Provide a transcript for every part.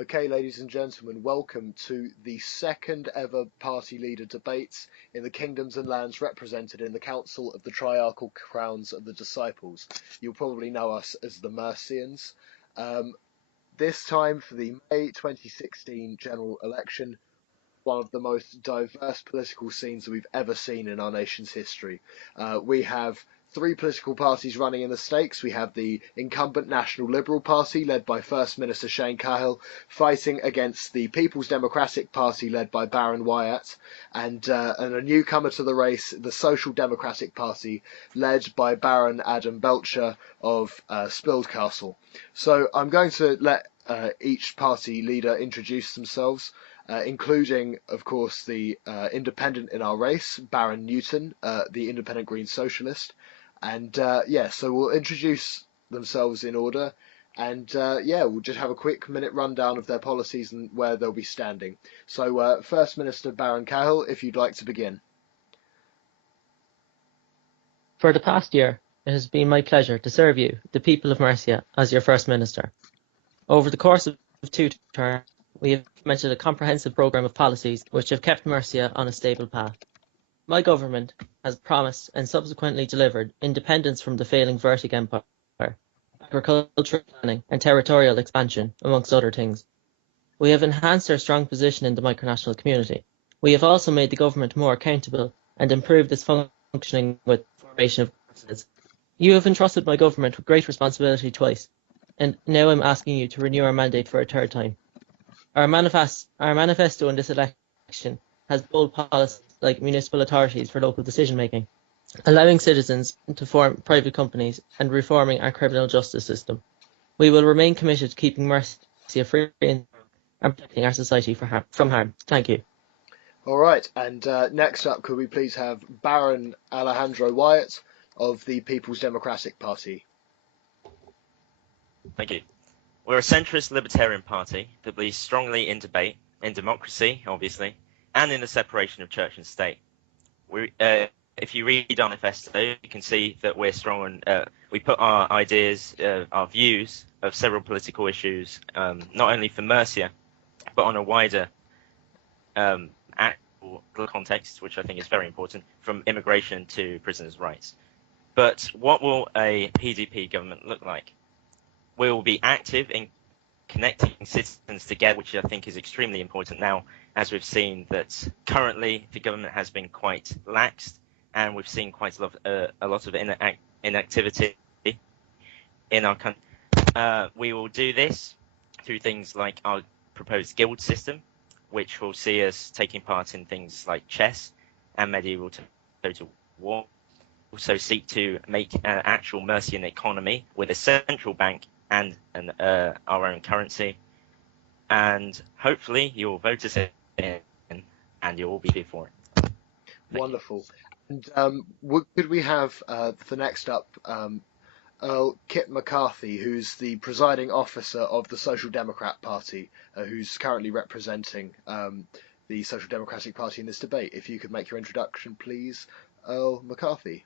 Okay, ladies and gentlemen, welcome to the second ever party leader debates in the kingdoms and lands represented in the Council of the Triarchal Crowns of the Disciples. You'll probably know us as the Mercians. This time for the May 2016 general election, one of the most diverse political scenes that we've ever seen in our nation's history. We have three political parties running in the stakes. We have the incumbent National Liberal Party, led by First Minister Shane Cahill, fighting against the People's Democratic Party, led by Baron Whyatt, and a newcomer to the race, the Social Democratic Party, led by Baron Adam Belcher of Spilled Castle. So I'm going to let each party leader introduce themselves. Including, of course, the independent in our race, Baron Newton, the independent Green-Socialist. And so we'll introduce themselves in order. And we'll just have a quick minute rundown of their policies and where they'll be standing. So, First Minister Baron Cahill, if you'd like to begin. For the past year, it has been my pleasure to serve you, the people of Mercia, as your First Minister. Over the course of 2 terms, we have implemented a comprehensive programme of policies which have kept Mercia on a stable path. My government has promised and subsequently delivered independence from the failing Vertic Empire, agricultural planning and territorial expansion, amongst other things. We have enhanced our strong position in the micronational community. We have also made the government more accountable and improved its functioning with the formation of forces. You have entrusted my government with great responsibility twice, and now I'm asking you to renew our mandate for a third time. Our manifesto in this election has bold policies like municipal authorities for local decision-making, allowing citizens to form private companies and reforming our criminal justice system. We will remain committed to keeping Mercia free and protecting our society from harm. Thank you. All right, and next up, could we please have Baron Alejandro Whyatt of the People's Democratic Party? Thank you. We're a centrist libertarian party that believes strongly in debate, in democracy, obviously, and in the separation of church and state. If you read our manifesto, you can see that we're strong on, we put our ideas, our views of several political issues, not only for Mercia, but on a wider actual context, which I think is very important, from immigration to prisoners' rights. But what will a PDP government look like? We will be active in connecting citizens together, which I think is extremely important now, as we've seen that currently the government has been quite lax, and we've seen quite a lot of inactivity in our country. We will do this through things like our proposed guild system, which will see us taking part in things like chess and medieval total war. Also seek to make an actual Mercian economy with a central bank and our own currency, and hopefully you'll vote us in and you'll all be here for it. Wonderful. And could we have for next up Earl McCarthy, who's the presiding officer of the Social Democrat Party, who's currently representing the Social Democratic Party in this debate. If you could make your introduction, please, Earl McCarthy.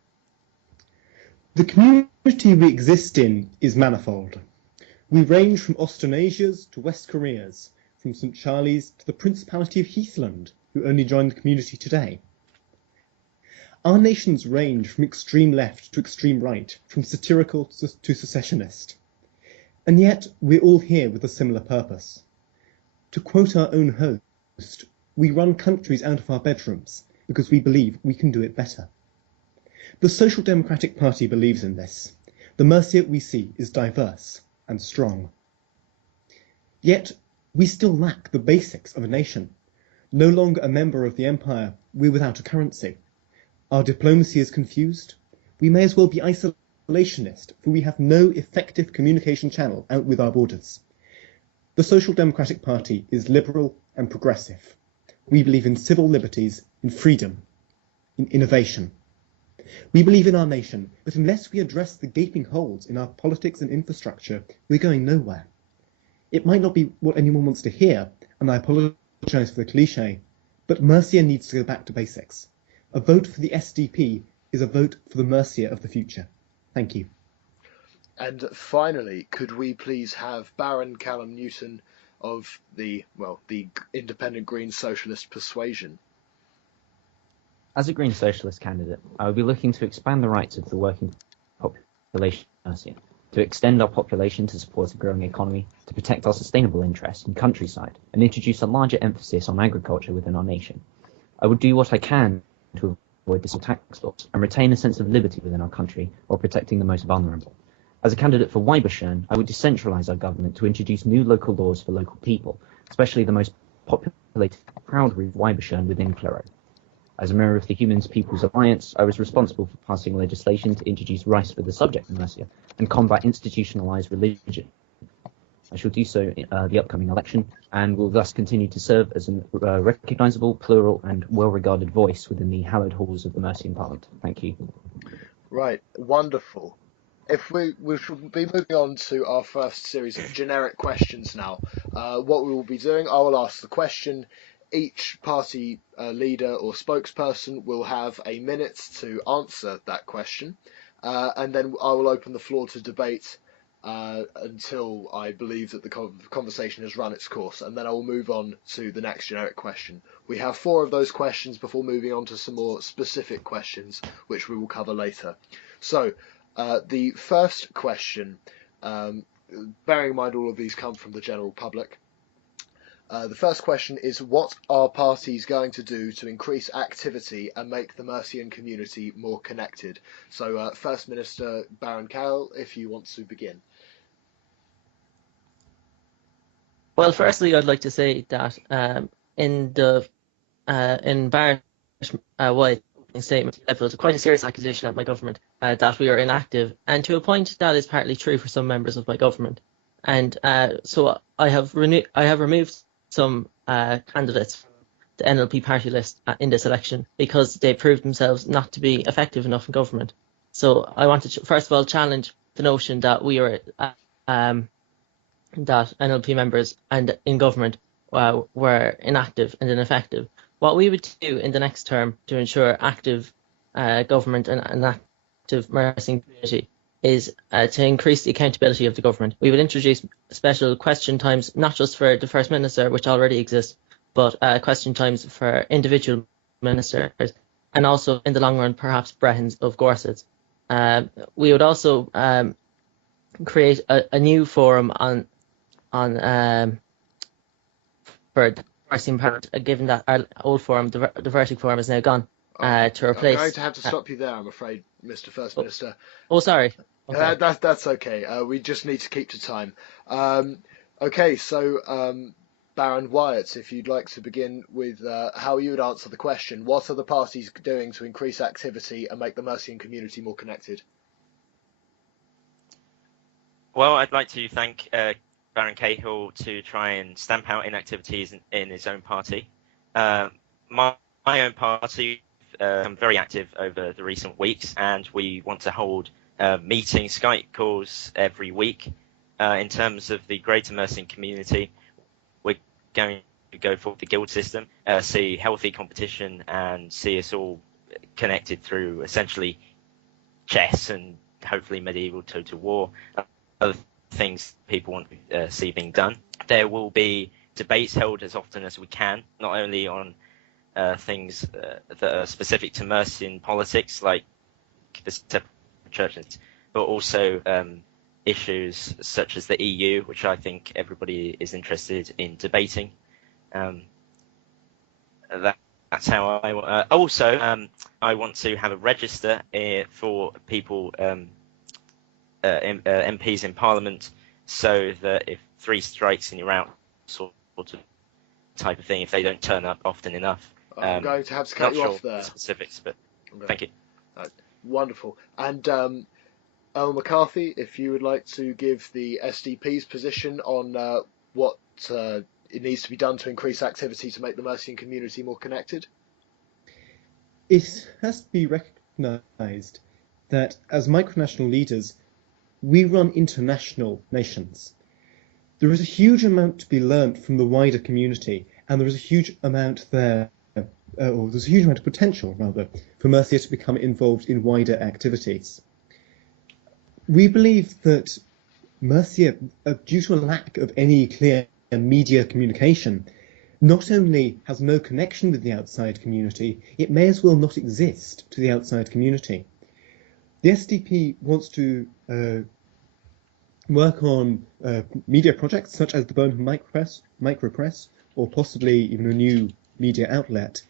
The community we exist in is manifold. We range from Austronesias to West Koreas, from St. Charlie's to the Principality of Heathland, who only joined the community today. Our nations range from extreme left to extreme right, from satirical to secessionist. And yet we're all here with a similar purpose. To quote our own host, we run countries out of our bedrooms because we believe we can do it better. The Social Democratic Party believes in this. The Mercia we see is diverse and strong. Yet we still lack the basics of a nation. No longer a member of the empire, we're without a currency. Our diplomacy is confused. We may as well be isolationist, for we have no effective communication channel out with our borders. The Social Democratic Party is liberal and progressive. We believe in civil liberties, in freedom, in innovation. We believe in our nation, but unless we address the gaping holes in our politics and infrastructure, we're going nowhere. It might not be what anyone wants to hear, and I apologise for the cliché, but Mercia needs to go back to basics. A vote for the SDP is a vote for the Mercia of the future. Thank you. And finally, could we please have Baron Callum Newton of the independent Green-Socialist persuasion? As a Green Socialist candidate, I would be looking to expand the rights of the working population of Mercia, to extend our population to support a growing economy, to protect our sustainable interests in countryside, and introduce a larger emphasis on agriculture within our nation. I would do what I can to avoid the tax laws and retain a sense of liberty within our country while protecting the most vulnerable. As a candidate for Whyatt, I would decentralise our government to introduce new local laws for local people, especially the most populated proud root of Whyatt within Cliro. As a member of the Humans People's Alliance, I was responsible for passing legislation to introduce rights for the subject of Mercia and combat institutionalised religion. I shall do so in the upcoming election and will thus continue to serve as a recognisable, plural and well-regarded voice within the hallowed halls of the Mercian Parliament. Thank you. Right, wonderful. If we should be moving on to our first series of generic questions now. What we will be doing, I will ask the question. Each party leader or spokesperson will have a minute to answer that question, and then I will open the floor to debate until I believe that the conversation has run its course, and then I will move on to the next generic question. We have 4 of those questions before moving on to some more specific questions, which we will cover later. So, the first question, bearing in mind all of these come from the general public, the first question is, what are parties going to do to increase activity and make the Mercian community more connected? So, First Minister Baron Cahill, if you want to begin. Well, firstly, I'd like to say that in Baron Whyatt's statement, it was quite a serious accusation at my government that we are inactive, and to a point that is partly true for some members of my government. And so I have removed some candidates from the NLP party list in this election because they proved themselves not to be effective enough in government. So I want to first of all challenge the notion that we are that NLP members and in government were inactive and ineffective. What we would do in the next term to ensure active government and an active Mercian community is to increase the accountability of the government. We would introduce special question times, not just for the First Minister, which already exists, but question times for individual ministers, and also in the long run, perhaps brehons of Gorsets. We would also create a new forum for the Mercian Parliament, given that our old forum, the Vertic forum, is now gone. To replace. I'm going to have to stop you there, I'm afraid, Mr. First Minister. Oh, sorry. Okay. That's okay. We just need to keep to time. Okay, so Baron Whyatt, if you'd like to begin with how you would answer the question, what are the parties doing to increase activity and make the Mercian community more connected? Well, I'd like to thank Baron Cahill to try and stamp out inactivities in his own party. My own party become very active over the recent weeks, and we want to hold meetings, Skype calls every week. In terms of the Greater Mercian community, we're going to go for the guild system, see healthy competition, and see us all connected through essentially chess and hopefully medieval total war, other things people want to see being done. There will be debates held as often as we can, not only on things that are specific to Mercian politics, like the separate churches, but also issues such as the EU, which I think everybody is interested in debating. That's how I also I want to have a register for people, MPs in Parliament, so that if 3 strikes and you're out, sort of type of thing, if they don't turn up often enough. I'm going to have to cut you off there. The specifics, but thank you. Wonderful. And Earl McCarthy, if you would like to give the SDP's position on what it needs to be done to increase activity to make the Mercian community more connected. It has to be recognised that as micronational leaders, we run international nations. There is a huge amount to be learnt from the wider community, and there is a huge amount there, or there's a huge amount of potential, rather, for Mercia to become involved in wider activities. We believe that Mercia, due to a lack of any clear media communication not only has no connection with the outside community, it may as well not exist to the outside community. The SDP wants to work on media projects such as the Burnham Micropress, or possibly even a new media outlet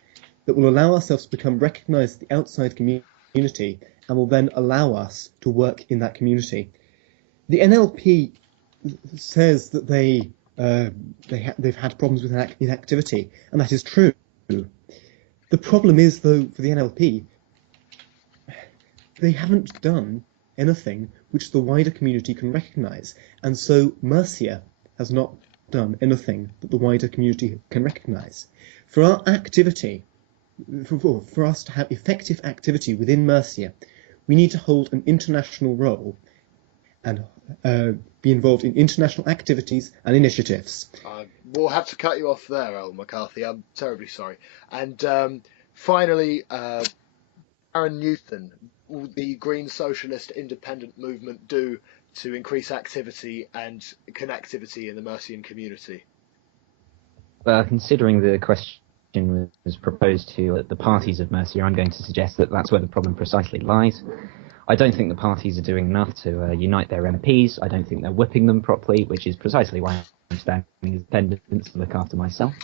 that will allow ourselves to become recognised in the outside community and will then allow us to work in that community. The NLP says that they've had problems with inactivity, and that is true. The problem is, though, for the NLP, they haven't done anything which the wider community can recognise, and so Mercia has not done anything that the wider community can recognise. For our activity, for us to have effective activity within Mercia, we need to hold an international role and be involved in international activities and initiatives. We'll have to cut you off there, Earl McCarthy. I'm terribly sorry. And finally, Aaron Newton, will the Green-Socialist independent movement do to increase activity and connectivity in the Mercian community? Considering the question was proposed to the parties of Mercia, I'm going to suggest that that's where the problem precisely lies. I don't think the parties are doing enough to unite their MPs. I don't think they're whipping them properly, which is precisely why I'm standing as independent to look after myself.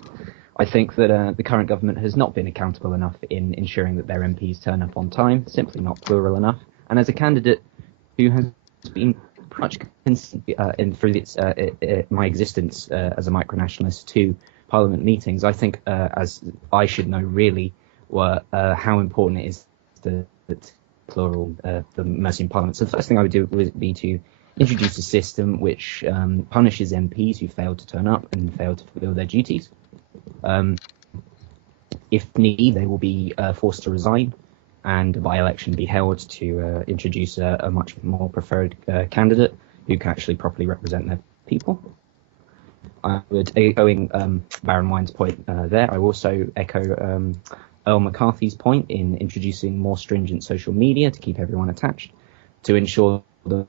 I think that the current government has not been accountable enough in ensuring that their MPs turn up on time, simply not plural enough. And as a candidate who has been pretty much through my existence as a micronationalist to Parliament meetings, I think, as I should know really, how important it is that plural the Mercian Parliament. So the first thing I would do would be to introduce a system which punishes MPs who fail to turn up and fail to fulfil their duties. If need, they will be forced to resign and a by-election be held to introduce a much more preferred candidate who can actually properly represent their people. I would, echoing Baron Wine's point there, I also echo Earl McCarthy's point in introducing more stringent social media to keep everyone attached, to ensure that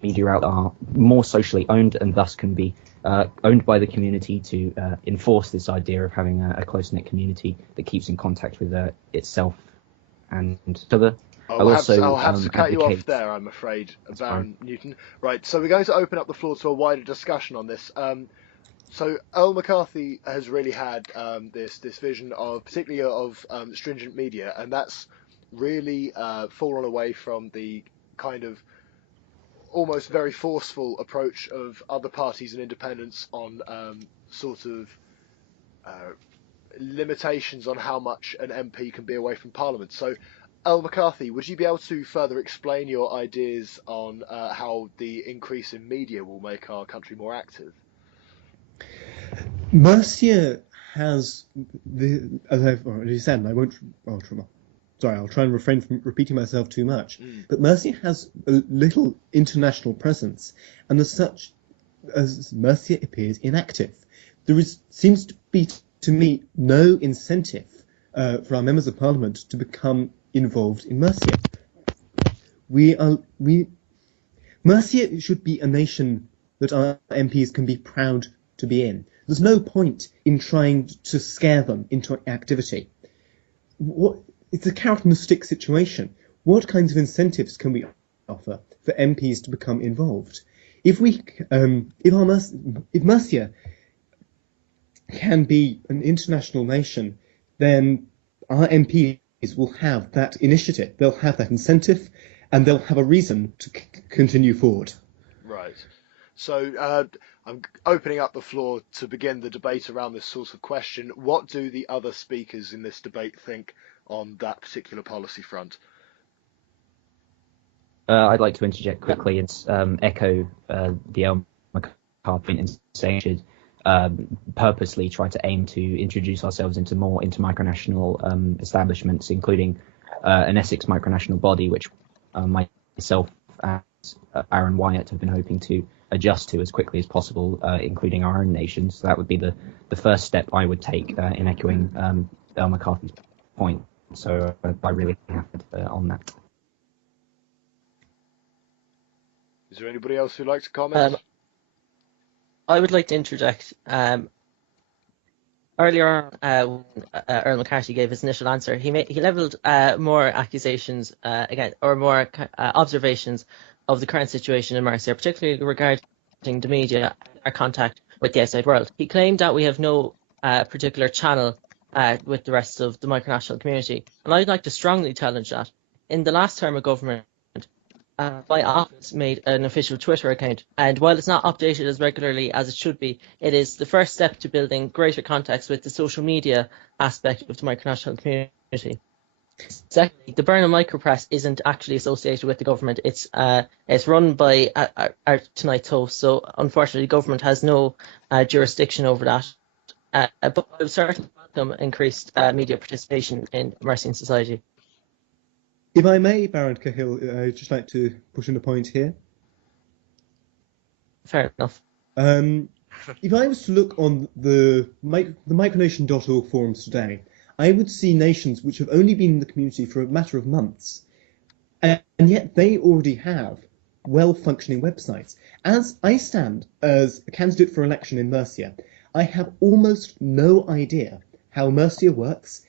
media outlets are more socially owned and thus can be owned by the community to enforce this idea of having a close-knit community that keeps in contact with itself and each other. I'll have to cut you off there, I'm afraid, Baron Newton. Right, so we're going to open up the floor to a wider discussion on this. So Earl McCarthy has really had this vision of, particularly of stringent media, and that's really fallen away from the kind of almost very forceful approach of other parties and independents on sort of limitations on how much an MP can be away from Parliament. So, Earl McCarthy, would you be able to further explain your ideas on how the increase in media will make our country more active? Mercia has, as I've already said, and I won't, I'll try and refrain from repeating myself too much, but Mercia has a little international presence, and as such, as Mercia appears inactive. There seems to be, to me, no incentive for our members of Parliament to become involved in Mercia. Mercia should be a nation that our MPs can be proud to be in. There's no point in trying to scare them into activity. It's a carrot and a stick situation. What kinds of incentives can we offer for MPs to become involved? If Mercia can be an international nation, then our MPs will have that initiative, they'll have that incentive, and they'll have a reason to continue forward. Right. So I'm opening up the floor to begin the debate around this sort of question. What do the other speakers in this debate think on that particular policy front? I'd like to interject quickly and echo the Earl McCarthy in saying we should purposely try to aim to introduce ourselves into micronational establishments, including an Essex micronational body, which myself and Aaron Whyatt have been hoping to adjust to as quickly as possible, including our own nations. So that would be the first step I would take in echoing Earl McCarthy's point. So I really have on that. Is there anybody else who'd like to comment? I would like to interject. Earlier on, when Earl McCarthy gave his initial answer, he levelled more accusations again, or more observations of the current situation in Mercia, particularly regarding the media and our contact with the outside world. He claimed that we have no particular channel with the rest of the micronational community, and I'd like to strongly challenge that. In the last term of government, my office made an official Twitter account, and while it's not updated as regularly as it should be, it is the first step to building greater contacts with the social media aspect of the micronational community. Secondly, the Burnham micropress isn't actually associated with the government. It's run by our tonight's host, so unfortunately, the government has no jurisdiction over that. But I would certainly welcome increased media participation in Mercian society. If I may, Baron Cahill, I'd just like to push in a point here. Fair enough. If I was to look on the micronation.org forums today, I would see nations which have only been in the community for a matter of months, and yet they already have well-functioning websites. As I stand as a candidate for election in Mercia, I have almost no idea how Mercia works,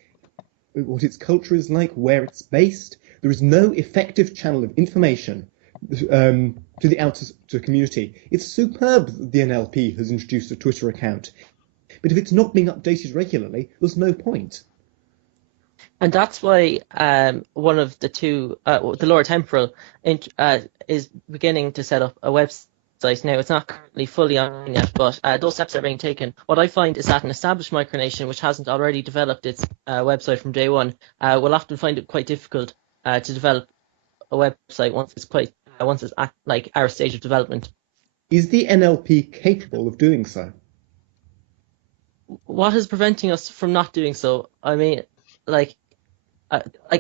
what its culture is like, where it's based. There is no effective channel of information to the outer community. It's superb that the NLP has introduced a Twitter account, but if it's not being updated regularly, there's no point. And that's why one of the two, the Lord Temporal, is beginning to set up a website now. It's not currently fully on yet, but those steps are being taken. What I find is that an established micronation which hasn't already developed its website from day one will often find it quite difficult to develop a website once it's at like our stage of development. Is the NLP capable of doing so? What is preventing us from not doing so? I mean, like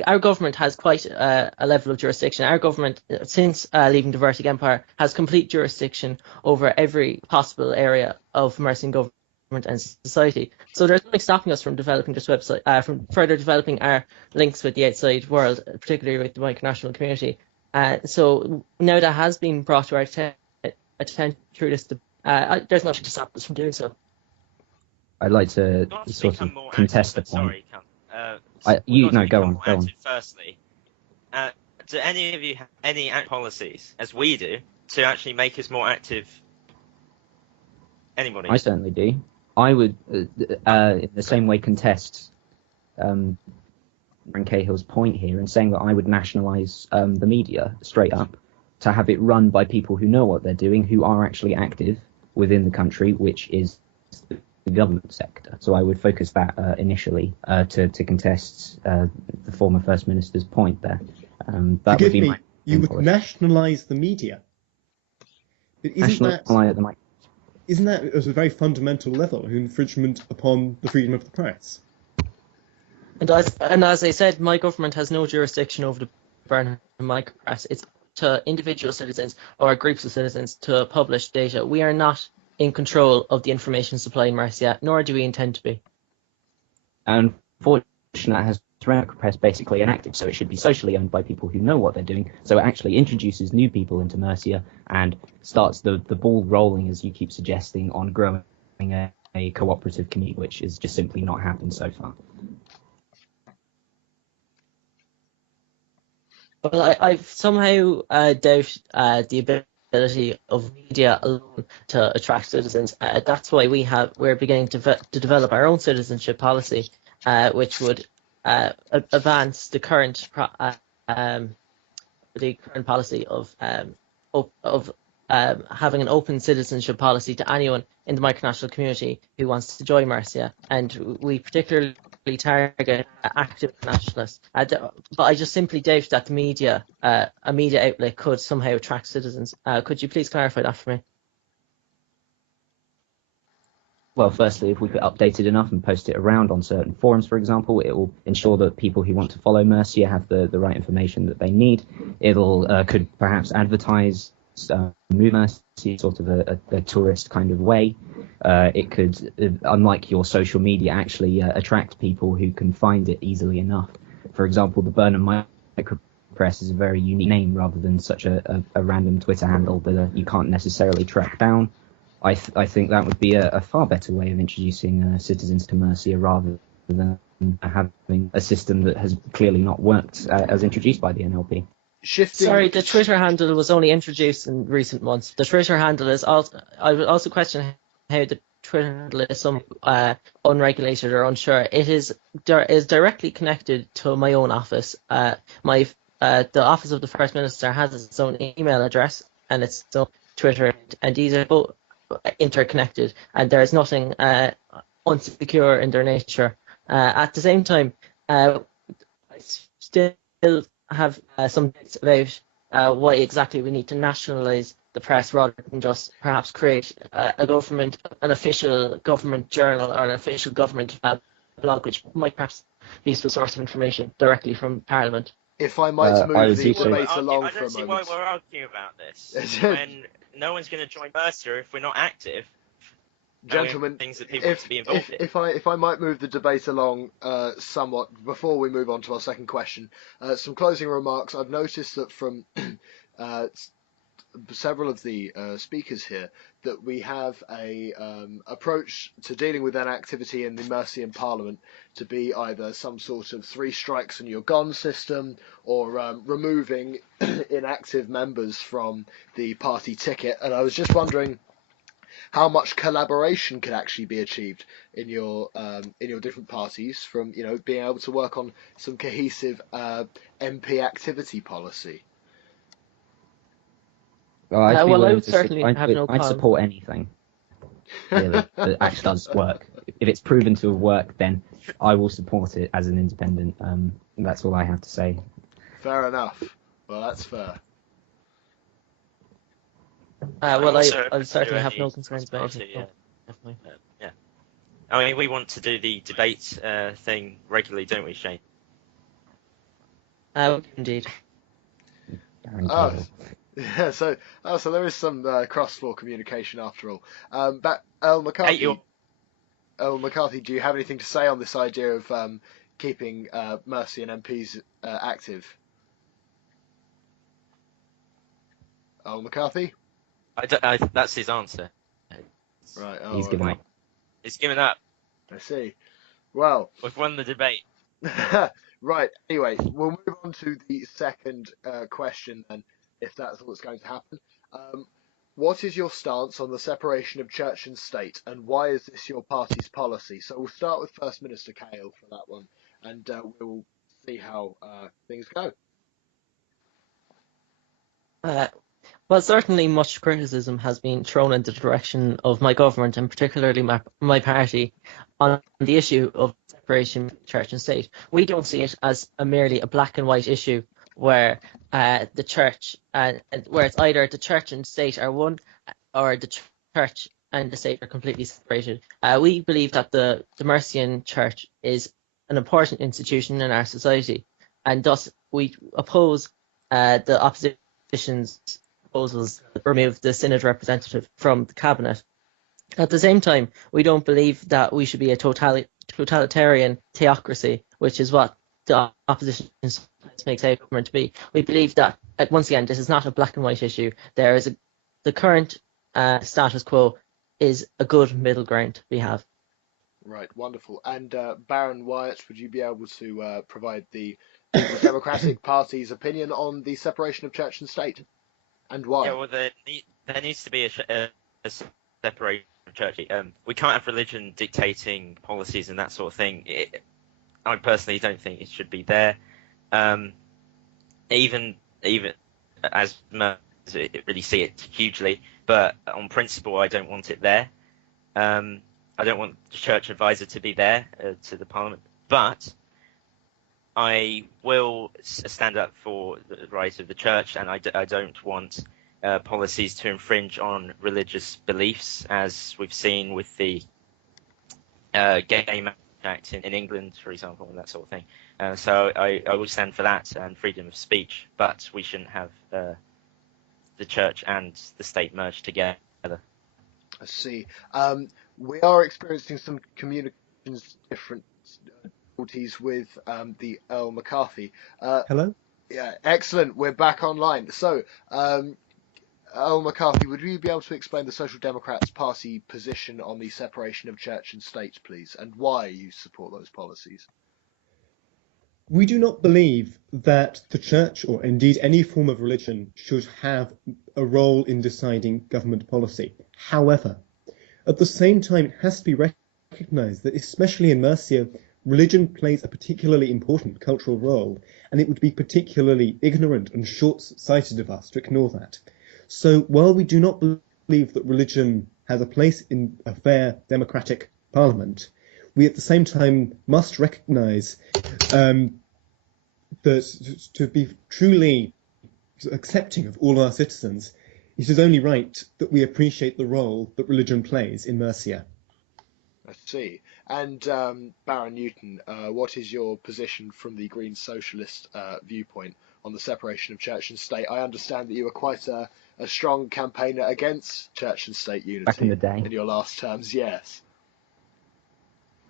our government has quite a level of jurisdiction. Our government, since leaving the Vertic Empire, has complete jurisdiction over every possible area of Mercian government and society. So there's nothing stopping us from developing this website, from further developing our links with the outside world, particularly with the micronational community. So now that has been brought to our attention through this, there's nothing to stop us from doing so. I'd like to sort of contest the point. Sorry, go on. Firstly, do any of you have any policies, as we do, to actually make us more active? Anybody? I certainly do. I would, in the same way, contest Baron Cahill's point here in saying that I would nationalise the media straight up, to have it run by people who know what they're doing, who are actually active within the country, which is the government sector. So I would focus that initially to contest the former First Minister's point there. That would be my you would nationalise the media. But isn't that at a very fundamental level an infringement upon the freedom of the press? And as I said, my government has no jurisdiction over the Burnham micropress. It's to individual citizens or groups of citizens to publish data. We are not in control of the information supply in Mercia, nor do we intend to be. Unfortunately, has press basically inactive, so it should be socially owned by people who know what they're doing. So it actually introduces new people into Mercia and starts the ball rolling, as you keep suggesting, on growing a cooperative community, which has just simply not happened so far. Well, I've somehow doubt the ability of media alone to attract citizens. That's why we're beginning to develop our own citizenship policy, which would advance the current policy of having an open citizenship policy to anyone in the micronational community who wants to join Mercia, and we particularly target active nationalists. But I just simply doubt that the media, a media outlet, could somehow attract citizens. Could you please clarify that for me? Well, firstly, if we get updated enough and post it around on certain forums, for example, it will ensure that people who want to follow Mercia have the right information that they need. It'll could perhaps advertise move Mercia sort of a tourist kind of way. It could, unlike your social media, actually attract people who can find it easily enough. For example, the Burnham Micropress is a very unique name rather than such a random Twitter handle that you can't necessarily track down. I think that would be a far better way of introducing citizens to Mercia rather than having a system that has clearly not worked as introduced by the NLP. Sorry, the Twitter handle was only introduced in recent months. The Twitter handle is also. I would also question how the Twitter handle is some unregulated or unsure. It is directly connected to my own office. The office of the First Minister has its own email address and its own Twitter, and these are both interconnected, and there is nothing unsecure in their nature. At the same time, I still have some doubts about why exactly we need to nationalise the press rather than just perhaps create an official government journal or an official government blog, which might perhaps be a source of information directly from Parliament. If I might move the debate along I for a don't see moment. why we're arguing about this when no one's going to join Mercia if we're not active. Gentlemen, things that people have to be involved in. If I might move the debate along somewhat before we move on to our second question, some closing remarks. I've noticed that from several of the speakers here that we have a approach to dealing with that activity in the Mercian Parliament to be either some sort of 3 strikes and you're gone system, or removing inactive members from the party ticket. And I was just wondering how much collaboration can actually be achieved in your different parties from being able to work on some cohesive MP activity policy. Well, I would certainly have no I'd support anything really that actually does work. If it's proven to have worked, then I will support it as an independent. That's all I have to say. Fair enough. Well, that's fair. I certainly have no concerns about it. Yeah. Yeah. I mean, we want to do the debate thing regularly, don't we, Shane? Indeed. Yeah, so there is some cross-floor communication after all. But Earl McCarthy, do you have anything to say on this idea of keeping Mercian MPs active? Earl McCarthy? That's his answer. Right. He's given up. He's given up. I see. Well, we've won the debate. Right. Anyway, we'll move on to the second question then, if that's all that's going to happen. What is your stance on the separation of church and state, and why is this your party's policy? So we'll start with First Minister Cahill for that one, and we'll see how things go. Well, certainly much criticism has been thrown in the direction of my government, and particularly my party, on the issue of separation of church and state. We don't see it as merely a black and white issue where the church, where it's either the church and state are one, or the church and the state are completely separated. We believe that the Mercian Church is an important institution in our society, and thus we oppose the opposition's proposals to remove the synod representative from the cabinet. At the same time, we don't believe that we should be a totalitarian theocracy, which is what the opposition makes out government to be. We believe that, once again, this is not a black and white issue. The current status quo is a good middle ground we have. Right, wonderful. And Baron Whyatt, would you be able to provide the Democratic Party's opinion on the separation of church and state? And why? Yeah, well, there needs to be a separation of church. We can't have religion dictating policies and that sort of thing. I personally don't think it should be there. Even as it really see it hugely, but on principle, I don't want it there. I don't want the church advisor to be there to the Parliament, but I will stand up for the rights of the church, and I don't want policies to infringe on religious beliefs, as we've seen with the Gay Marriage Act in England, for example, and that sort of thing. So I will stand for that and freedom of speech, but we shouldn't have the church and the state merged together. I see. We are experiencing some communications difficulties with the Earl McCarthy. Hello? Yeah, excellent. We're back online. So, Earl McCarthy, would you be able to explain the Social Democrats' party position on the separation of church and state, please, and why you support those policies? We do not believe that the church, or indeed any form of religion, should have a role in deciding government policy. However, at the same time, it has to be recognised that, especially in Mercia, religion plays a particularly important cultural role, and it would be particularly ignorant and short-sighted of us to ignore that. So while we do not believe that religion has a place in a fair democratic parliament, we at the same time must recognise that to be truly accepting of all our citizens, it is only right that we appreciate the role that religion plays in Mercia. I see. And Baron Newton, what is your position from the Green-Socialist viewpoint on the separation of church and state? I understand that you were quite a strong campaigner against church and state unity Back in the day. in your last terms, yes.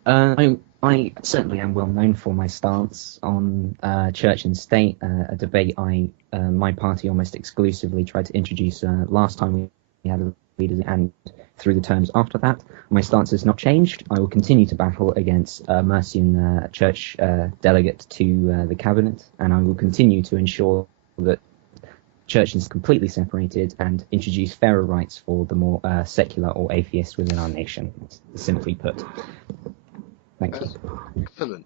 I certainly am well known for my stance on church and state, a debate my party almost exclusively tried to introduce last time we had a leader, and through the terms after that. My stance has not changed. I will continue to battle against Mercian church delegate to the cabinet, and I will continue to ensure that church is completely separated and introduce fairer rights for the more secular or atheist within our nation, simply put. Thank you. Excellent.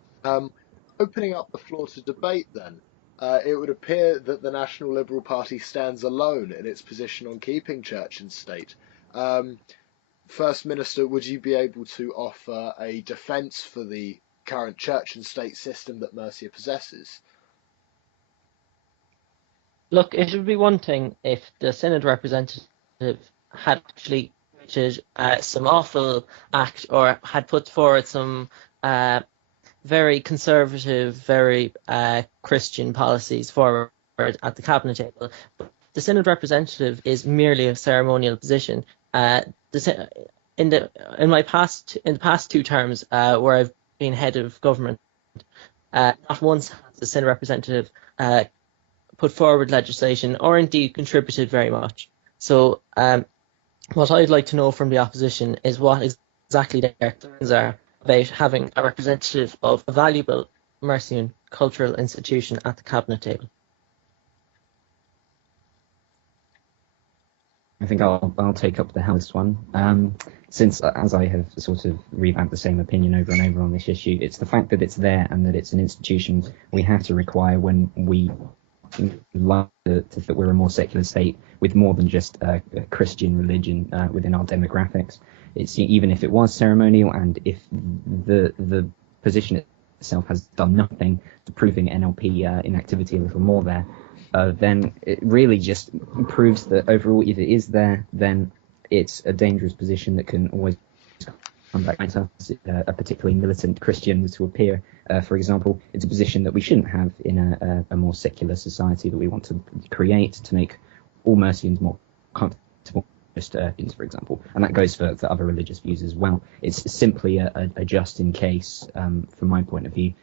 Opening up the floor to debate then, it would appear that the National Liberal Party stands alone in its position on keeping church and state. First Minister, would you be able to offer a defence for the current church and state system that Mercia possesses? Look, it would be one thing if the Synod representative had actually committed some awful act or had put forward some very conservative, very Christian policies forward at the cabinet table. But the Synod representative is merely a ceremonial position. In the past 2 terms where I've been head of government, not once has the Synod representative put forward legislation or indeed contributed very much. So what I'd like to know from the opposition is what exactly their concerns are about having a representative of a valuable Mercian cultural institution at the cabinet table. I think I'll take up the hardest one. Since, as I have sort of revamped the same opinion over and over on this issue, it's the fact that it's there and that it's an institution we have to require when we like that we're a more secular state with more than just a Christian religion within our demographics. It's even if it was ceremonial and if the position itself has done nothing to proving NLP inactivity a little more there, then it really just proves that overall, if it is there, then it's a dangerous position that can always come back to us. A particularly militant Christian was to appear, for example, it's a position that we shouldn't have in a more secular society that we want to create to make all Mercians more comfortable, just for example. And that goes for other religious views as well. It's simply a just in case, from my point of view,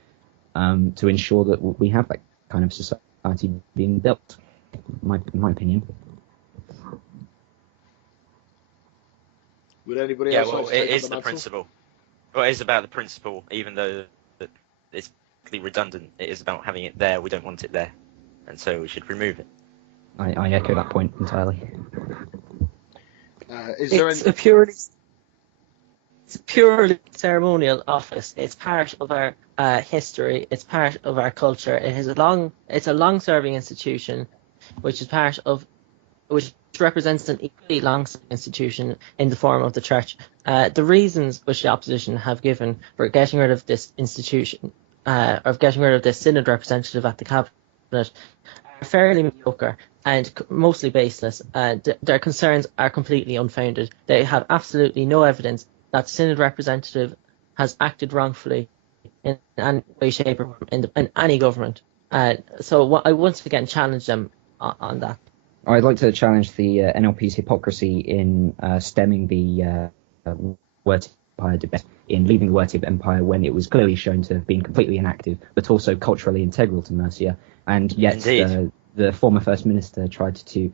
to ensure that we have that kind of society being built, in my opinion. Would anybody else like to take it is up the mantle? principle. Well, it is about the principle, even though it's redundant. It is about having it there. We don't want it there, and so we should remove it. I echo that point entirely. It's a purely ceremonial office. It's part of our history. It's part of our culture. It's a long-serving institution, which represents an equally long-serving institution in the form of the church. The reasons which the opposition have given for getting rid of this institution, or getting rid of this synod representative at the cabinet, are fairly mediocre and mostly baseless. Their concerns are completely unfounded. They have absolutely no evidence that the synod representative has acted wrongfully in any way, shape, or form in any government. So I once again challenge them on that. I'd like to challenge the NLP's hypocrisy in stemming the Whyatt Empire debate, in leaving the Whyatt Empire when it was clearly shown to have been completely inactive, but also culturally integral to Mercia. And yet the former First Minister tried to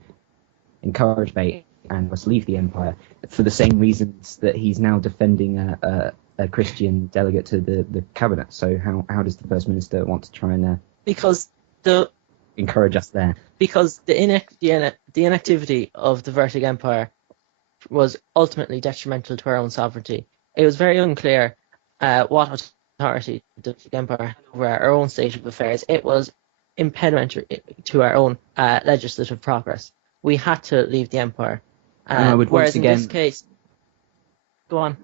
encourage debate and must leave the empire for the same reasons that he's now defending a Christian delegate to the cabinet. So how does the First Minister want to try and Because the encourage us there? Because the inactivity of the Vertic Empire was ultimately detrimental to our own sovereignty. It was very unclear what authority the Vertic Empire had over our own state of affairs. It was impediment to our own legislative progress. We had to leave the empire. I would whereas once again, in this case, go on.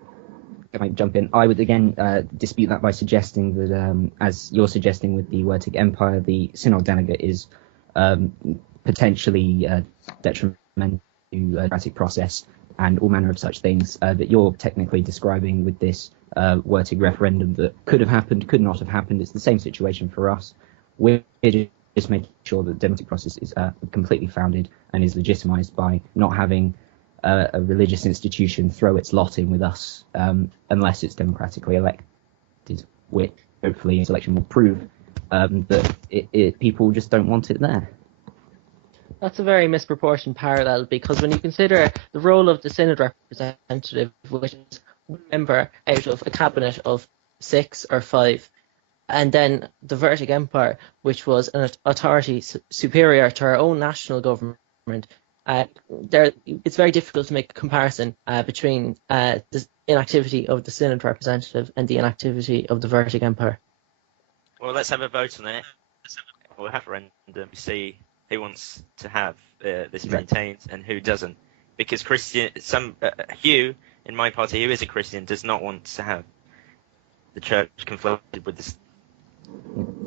Can I jump in? I would again dispute that by suggesting that, as you're suggesting with the Whyatt Empire, the synod delegate is potentially detrimental to the democratic process and all manner of such things that you're technically describing with this Whyatt referendum that could have happened, could not have happened. It's the same situation for us. We're just making sure that the democratic process is completely founded and is legitimised by not having a religious institution throw its lot in with us unless it's democratically elected, which hopefully this election will prove that people just don't want it there. That's a very misproportioned parallel, because when you consider the role of the synod representative, which is one member out of a cabinet of 6 or 5, and then the Vertic Empire, which was an authority superior to our own national government, it's very difficult to make a comparison between the inactivity of the synod representative and the inactivity of the Vertic Empire. Well, let's have a vote on it. We'll have a referendum to see who wants to have this maintained and who doesn't. Because Hugh in my party, who is a Christian, does not want to have the church conflicted with this.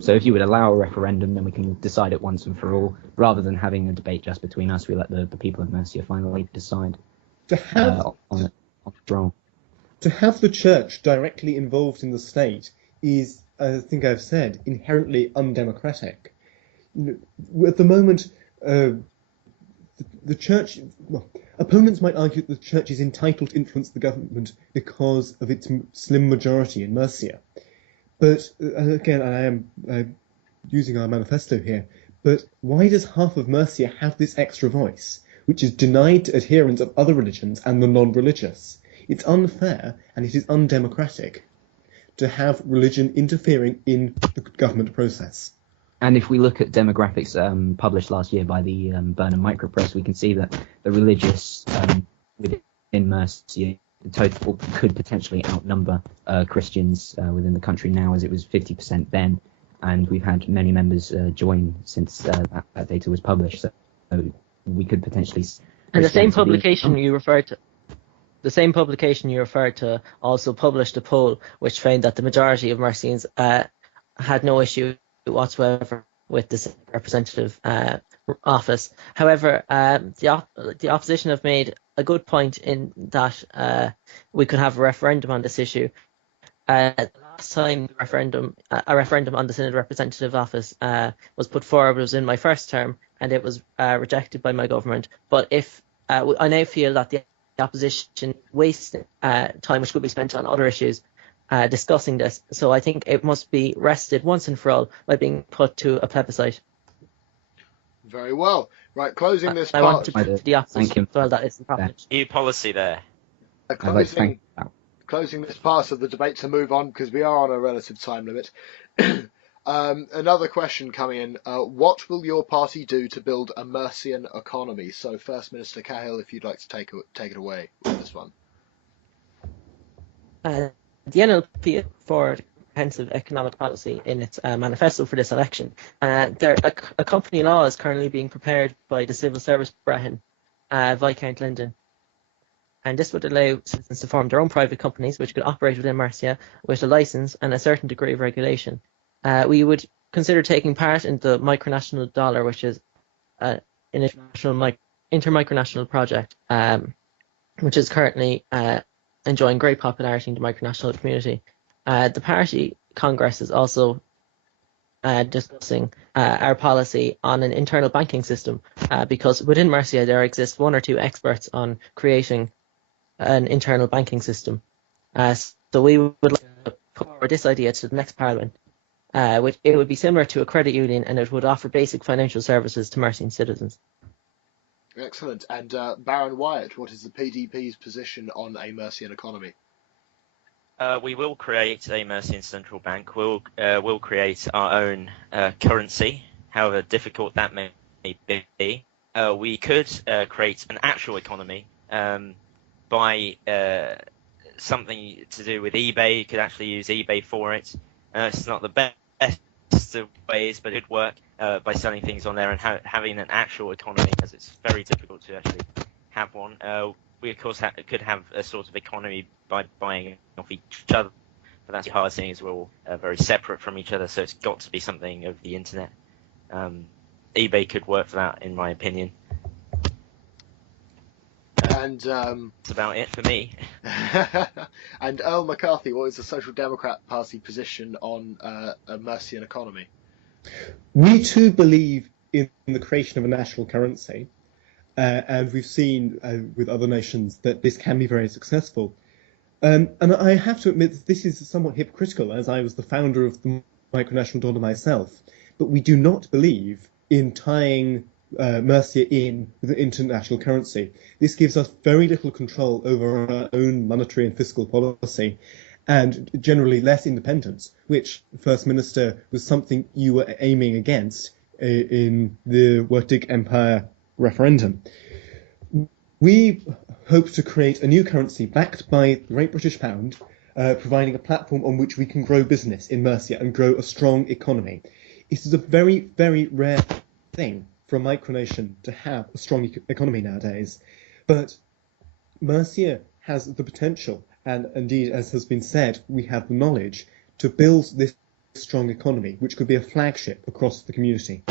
So if you would allow a referendum, then we can decide it once and for all, rather than having a debate just between us. We let the people of Mercia finally decide on the role. To have the church directly involved in the state is, I think I've said, inherently undemocratic. At the moment, the church... Well, opponents might argue that the church is entitled to influence the government because of its slim majority in Mercia. But, again, I am using our manifesto here, but why does half of Mercia have this extra voice, which is denied to adherents of other religions and the non-religious? It's unfair, and it is undemocratic to have religion interfering in the government process. And if we look at demographics published last year by the Burnham Micropress, we can see that the religious within Mercia, the total could potentially outnumber Christians within the country now, as it was 50% then, and we've had many members join since that data was published. So we could potentially. And the same publication you referred to, also published a poll which found that the majority of Mercians had no issue whatsoever with this representative office. However, the opposition have made a good point in that we could have a referendum on this issue. The last time a referendum on the synod representative office was put forward was in my first term, and it was rejected by my government. But if I now feel that the opposition wastes time which could be spent on other issues discussing this, so I think it must be rested once and for all by being put to a plebiscite. Very well. Right, closing this I part. want to put the opposition as well that it's the problem. New policy there. Closing this part of the debate to move on, because we are on a relative time limit. Another question coming in. What will your party do to build a Mercian economy? So, First Minister Cahill, if you'd like to take it away with this one. The NLP forward comprehensive economic policy in its manifesto for this election. A company law is currently being prepared by the Civil Service Brehon, Viscount Linden. And this would allow citizens to form their own private companies which could operate within Mercia with a licence and a certain degree of regulation. We would consider taking part in the micronational dollar, which is an intermicronational project, which is currently enjoying great popularity in the micronational community. The party Congress is also discussing our policy on an internal banking system, because within Mercia there exists one or two experts on creating an internal banking system. So we would like to put forward this idea to the next Parliament. It would be similar to a credit union, and it would offer basic financial services to Mercian citizens. Excellent. And Baron Whyatt, what is the PDP's position on a Mercian economy? We will create a Mercian central bank. We'll create our own currency, however difficult that may be. We could create an actual economy by something to do with eBay. You could actually use eBay for it. It's not the best of ways, but it could work by selling things on there and having an actual economy, as it's very difficult to actually have one. We, of course, could have a sort of economy by buying off each other, but that's hard, seeing as we're all very separate from each other, so it's got to be something of the internet. eBay could work for that, in my opinion. And that's about it for me. And Earl McCarthy, what is the Social Democrat Party position on a Mercian economy? We too believe in the creation of a national currency, and we've seen with other nations that this can be very successful. And I have to admit that this is somewhat hypocritical, as I was the founder of the micronational dollar myself, but we do not believe in tying Mercia in with an international currency. This gives us very little control over our own monetary and fiscal policy, and generally less independence, which, First Minister, was something you were aiming against in the Whyatt Empire referendum. We hope to create a new currency backed by the Great British Pound, providing a platform on which we can grow business in Mercia and grow a strong economy. It is a very, very rare thing for a micronation to have a strong economy nowadays. But Mercia has the potential, and indeed, as has been said, we have the knowledge to build this strong economy, which could be a flagship across the community.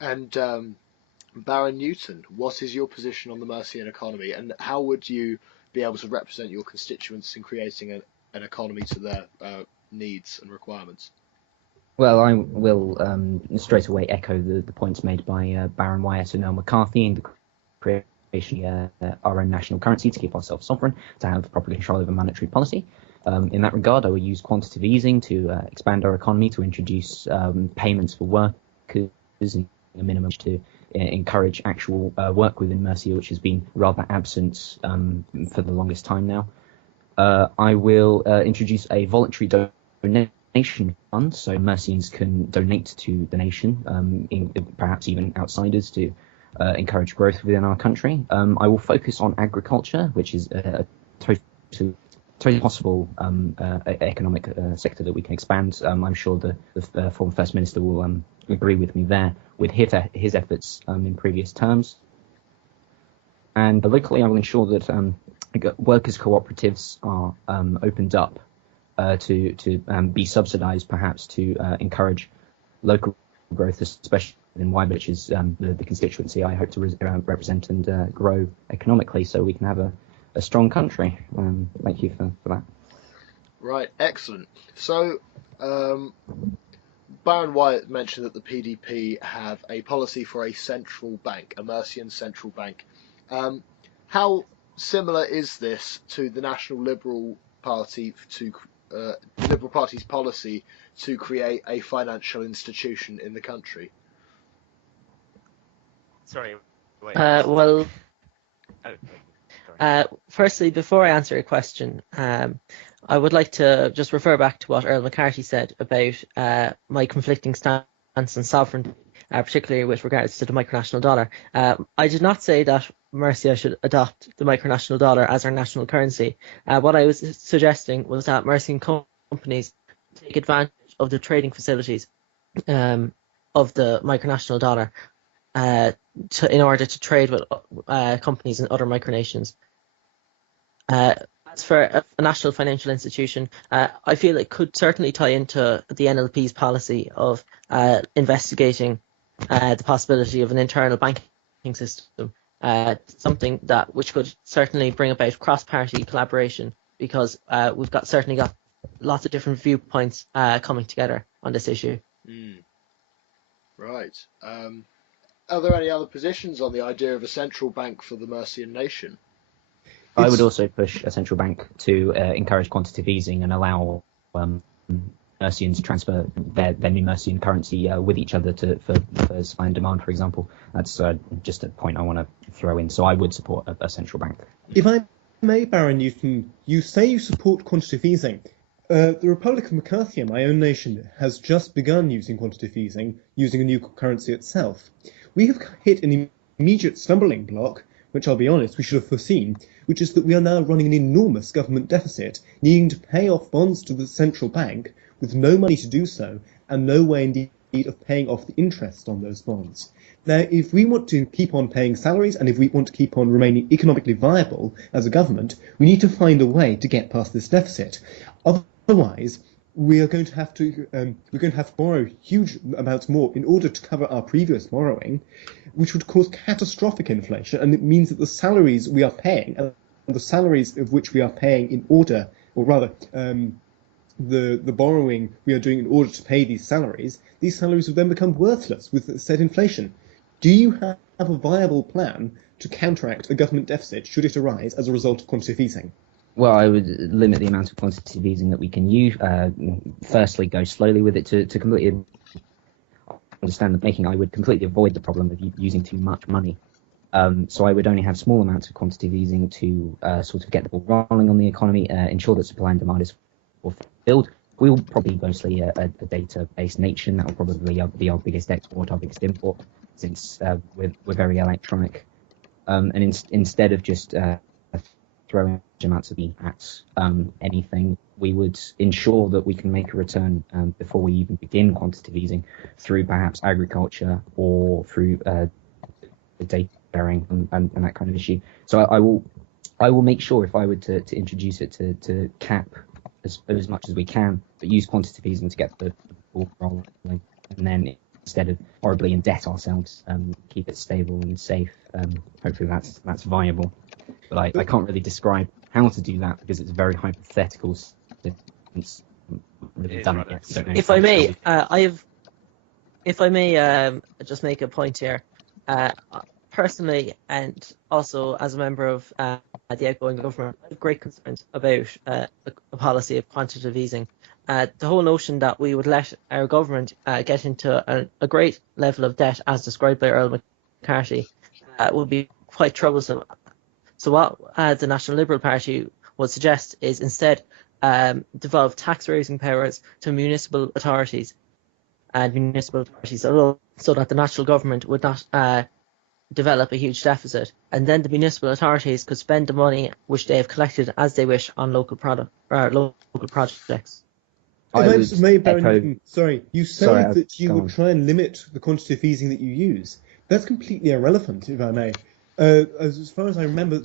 And Baron Newton, what is your position on the Mercian economy, and how would you be able to represent your constituents in creating an economy to their needs and requirements? Well, I will straight away echo the points made by Baron Whyatt and Earl McCarthy in the creation of our own national currency to keep ourselves sovereign, to have proper control over monetary policy. In that regard, I will use quantitative easing to expand our economy, to introduce payments for workers and a minimum to encourage actual work within Mercia, which has been rather absent for the longest time now. I will introduce a voluntary donation fund, so Mercians can donate to the nation, perhaps even outsiders, to encourage growth within our country. I will focus on agriculture, which is a totally possible economic sector that we can expand. I'm sure the former First Minister will agree with me there, with his efforts in previous terms. And locally, I will ensure that workers' cooperatives are opened up to be subsidised, perhaps to encourage local growth, especially in Whyatt, which is the constituency I hope to represent and grow economically, so we can have a strong country. Thank you for that. Right, excellent. So, Baron Whyatt mentioned that the PDP have a policy for a central bank, a Mercian central bank. How similar is this to the National Liberal Party, the Liberal Party's policy to create a financial institution in the country? Sorry. Wait. Well, Oh, sorry. firstly, before I answer your question, I would like to just refer back to what Earl McCarthy said about my conflicting stance on sovereignty, particularly with regards to the micronational dollar. I did not say that Mercia should adopt the micronational dollar as our national currency. What I was suggesting was that Mercian companies take advantage of the trading facilities of the micronational dollar in order to trade with companies in other micronations. As for a national financial institution, I feel it could certainly tie into the NLP's policy of investigating the possibility of an internal banking system, something which could certainly bring about cross-party collaboration, because we've certainly got lots of different viewpoints coming together on this issue. Right. Are there any other positions on the idea of a central bank for the Mercian nation? I would also push a central bank to encourage quantitative easing and allow Mercian to transfer their new Mercian currency with each other for supply and demand, for example. That's just a point I want to throw in. So I would support a central bank. If I may, Baron Newton, you say you support quantitative easing. The Republic of McCarthy, my own nation, has just begun using quantitative easing, using a new currency itself. We have hit an immediate stumbling block, which I'll be honest, we should have foreseen, which is that we are now running an enormous government deficit, needing to pay off bonds to the central bank with no money to do so, and no way indeed of paying off the interest on those bonds. Now, if we want to keep on paying salaries, and if we want to keep on remaining economically viable as a government, we need to find a way to get past this deficit. Otherwise, we're going to have to borrow huge amounts more in order to cover our previous borrowing, which would cause catastrophic inflation, and it means that the salaries we are paying, and the salaries of which we are paying in order, or rather, the borrowing we are doing in order to pay these salaries will then become worthless with said inflation. Do you have a viable plan to counteract a government deficit should it arise as a result of quantitative easing? Well, I would limit the amount of quantitative easing that we can use. Firstly, go slowly with it to completely understand the making. I would completely avoid the problem of using too much money. So I would only have small amounts of quantitative easing to sort of get the ball rolling on the economy, ensure that supply and demand is fulfilled. We will probably be mostly a data-based nation. That will probably be our biggest export, our biggest import, since we're very electronic. And instead of just throwing amounts of money at anything, we would ensure that we can make a return before we even begin quantitative easing through perhaps agriculture or through the data sharing and that kind of issue. So I will make sure if I were to introduce it to cap as much as we can, but use quantitative easing to get the ball rolling, and then instead of horribly in debt ourselves, keep it stable and safe. Hopefully that's viable. But I can't really describe how to do that because it's very hypothetical. It's really done it yet. So If I may, if I may just make a point here, personally, and also as a member of the outgoing government, I have great concerns about a policy of quantitative easing. The whole notion that we would let our government get into a great level of debt, as described by Earl McCarthy, would be quite troublesome. So what the National Liberal Party would suggest is instead devolve tax-raising powers to municipal authorities so that the national government would not develop a huge deficit, and then the municipal authorities could spend the money which they have collected as they wish on local projects. Sorry, you say that you would try and limit the quantitative easing that you use. That's completely irrelevant, if I may. As far as I remember,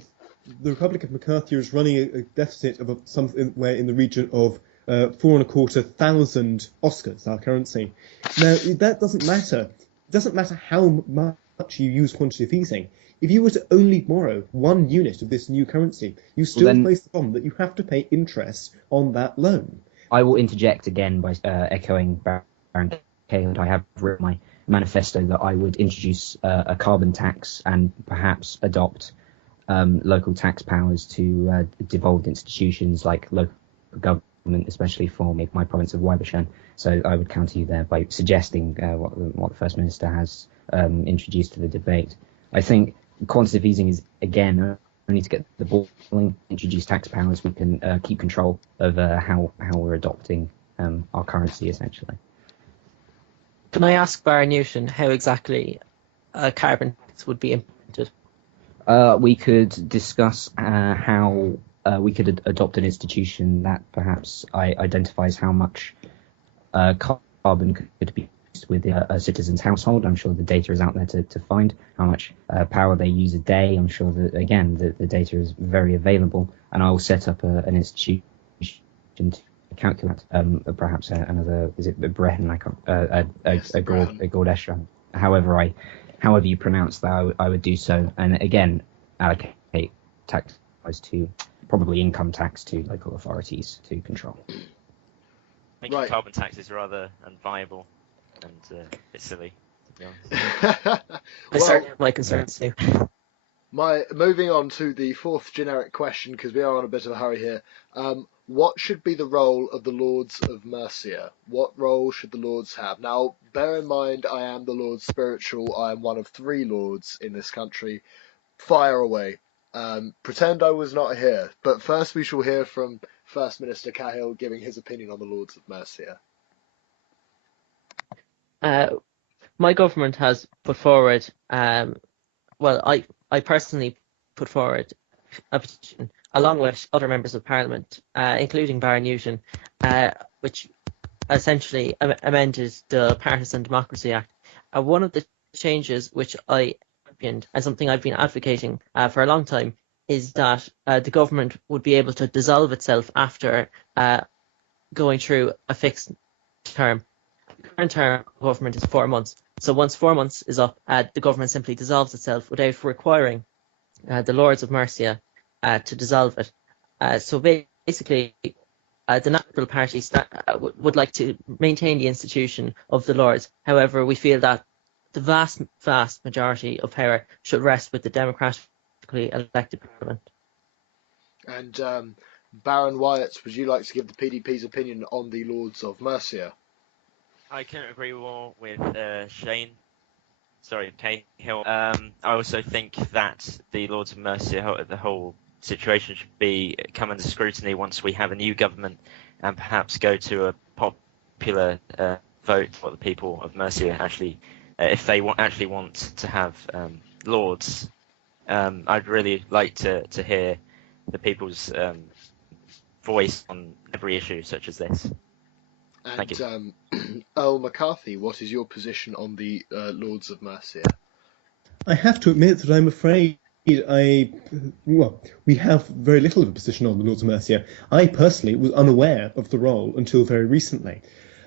the Republic of McCarthy is running a deficit of somewhere in the region of 4,250 Oscars, our currency. Now, that doesn't matter. It doesn't matter how much you use quantitative easing. If you were to only borrow 1 unit of this new currency, you still face the problem that you have to pay interest on that loan. I will interject again by echoing Baron Cahill. I have written my manifesto that I would introduce a carbon tax and perhaps adopt local tax powers to devolved institutions like local government, especially for my province of Whyatt. So I would counter you there by suggesting what the First Minister has introduced to the debate. I think quantitative easing is, again, only to get the ball rolling, introduce tax powers, we can keep control of how we're adopting our currency, essentially. Can I ask Baron Newton how exactly a carbon tax would be implemented? We could discuss how we could adopt an institution that perhaps identifies how much carbon could be used with a citizen's household. I'm sure the data is out there to find how much power they use a day. I'm sure that, again, the data is very available. And I will set up an institution to calculate perhaps another, is it Breton, like a Gordesha, however you pronounce that, I would do so, and again allocate tax to probably income tax to local authorities to control. Making carbon taxes rather unviable and a bit silly, to be honest. I certainly have my concerns too. Moving on to the fourth generic question, because we are on a bit of a hurry here. what should be the role of the Lords of Mercia? What role should the Lords have? Now, bear in mind, I am the Lord Spiritual. I am one of 3 Lords in this country. Fire away. Pretend I was not here. But first we shall hear from First Minister Cahill giving his opinion on the Lords of Mercia. My government has put forward, I personally put forward a petition along with other members of Parliament, including Baron Newton, which essentially amended the Partisan Democracy Act. One of the changes which I championed and something I've been advocating for a long time is that the government would be able to dissolve itself after going through a fixed term. The current term of government is 4 months. So once 4 months is up, the government simply dissolves itself without requiring the Lords of Mercia to dissolve it. So basically, the National Party would like to maintain the institution of the Lords. However, we feel that the vast majority of power should rest with the democratically elected Parliament. And Baron Whyatt, would you like to give the PDP's opinion on the Lords of Mercia? I couldn't agree more with Cahill. I also think that the Lords of Mercia, the whole situation should come under scrutiny once we have a new government, and perhaps go to a popular vote for the people of Mercia actually, if they actually want to have Lords. I'd really like to hear the people's voice on every issue such as this. And Thank you. Earl McCarthy, what is your position on the Lords of Mercia? I have to admit that I'm afraid we have very little of a position on the Lords of Mercia. I personally was unaware of the role until very recently.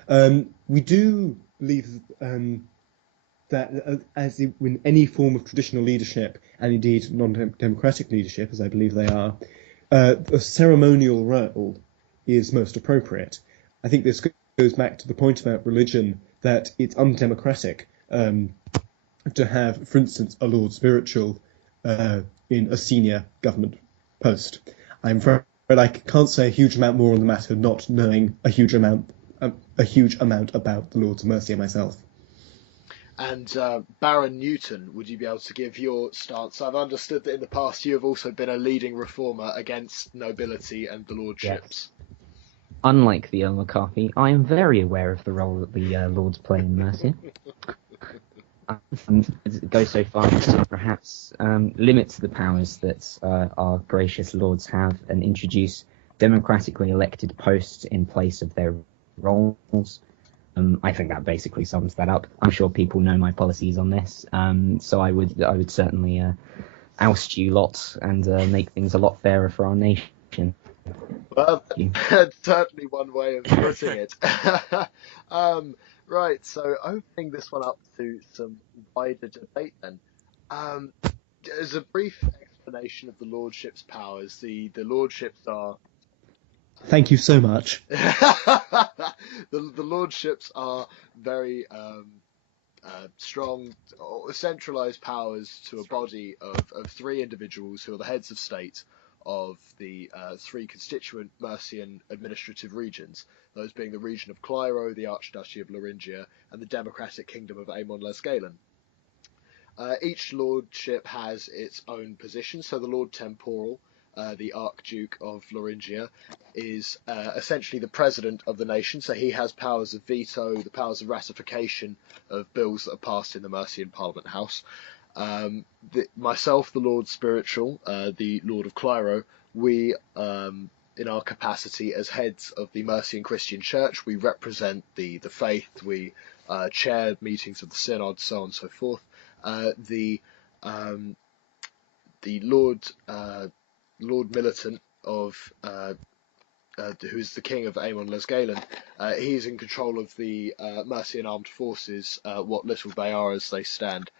We do believe that as in any form of traditional leadership, and indeed non-democratic leadership, as I believe they are, a ceremonial role is most appropriate. I think this goes back to the point about religion, that it's undemocratic to have, for instance, a Lord Spiritual in a senior government post. I'm afraid I can't say a huge amount more on the matter, not knowing a huge amount about the Lords of Mercia myself. And Baron Newton, would you be able to give your stance? I've understood that in the past you have also been a leading reformer against nobility and the lordships. Yes. Unlike the Earl McCarthy, I am very aware of the role that the Lords play in Mercia. And it goes so far as to perhaps limit the powers that our gracious lords have and introduce democratically elected posts in place of their roles. I think that basically sums that up. I'm sure people know my policies on this, so I would certainly oust you lot and make things a lot fairer for our nation. Well, that's certainly one way of putting it. Right, so opening this one up to some wider debate then. As a brief explanation of the Lordship's powers, the Lordships are... Thank you so much. the Lordships are very strong, centralised powers to a body of 3 individuals who are the heads of state of the 3 constituent Mercian administrative regions, those being the region of Clyro, the Archduchy of Loringia, and the Democratic Kingdom of Aemon-les-Galen. Each lordship has its own position, so the Lord Temporal, the Archduke of Loringia, is essentially the president of the nation, so he has powers of veto, the powers of ratification of bills that are passed in the Mercian Parliament House. Myself, the Lord Spiritual, the Lord of Clyro, we, in our capacity as heads of the Mercian Christian Church, we represent the faith, we chair meetings of the Synod, so on and so forth. The Lord Militant of who's the king of Aemon-les-Galen, he's in control of the Mercian armed forces, what little they are as they stand.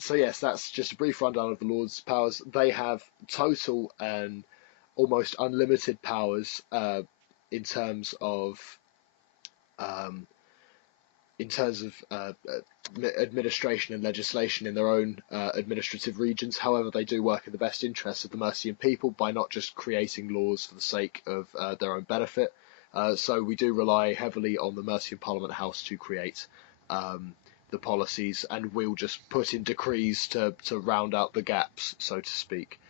So yes, that's just a brief rundown of the Lord's powers. They have total and almost unlimited powers in terms of in terms of administration and legislation in their own administrative regions. However, they do work in the best interests of the Mercian people by not just creating laws for the sake of their own benefit. So we do rely heavily on the Mercian Parliament House to create the policies, and we'll just put in decrees to round out the gaps, so to speak.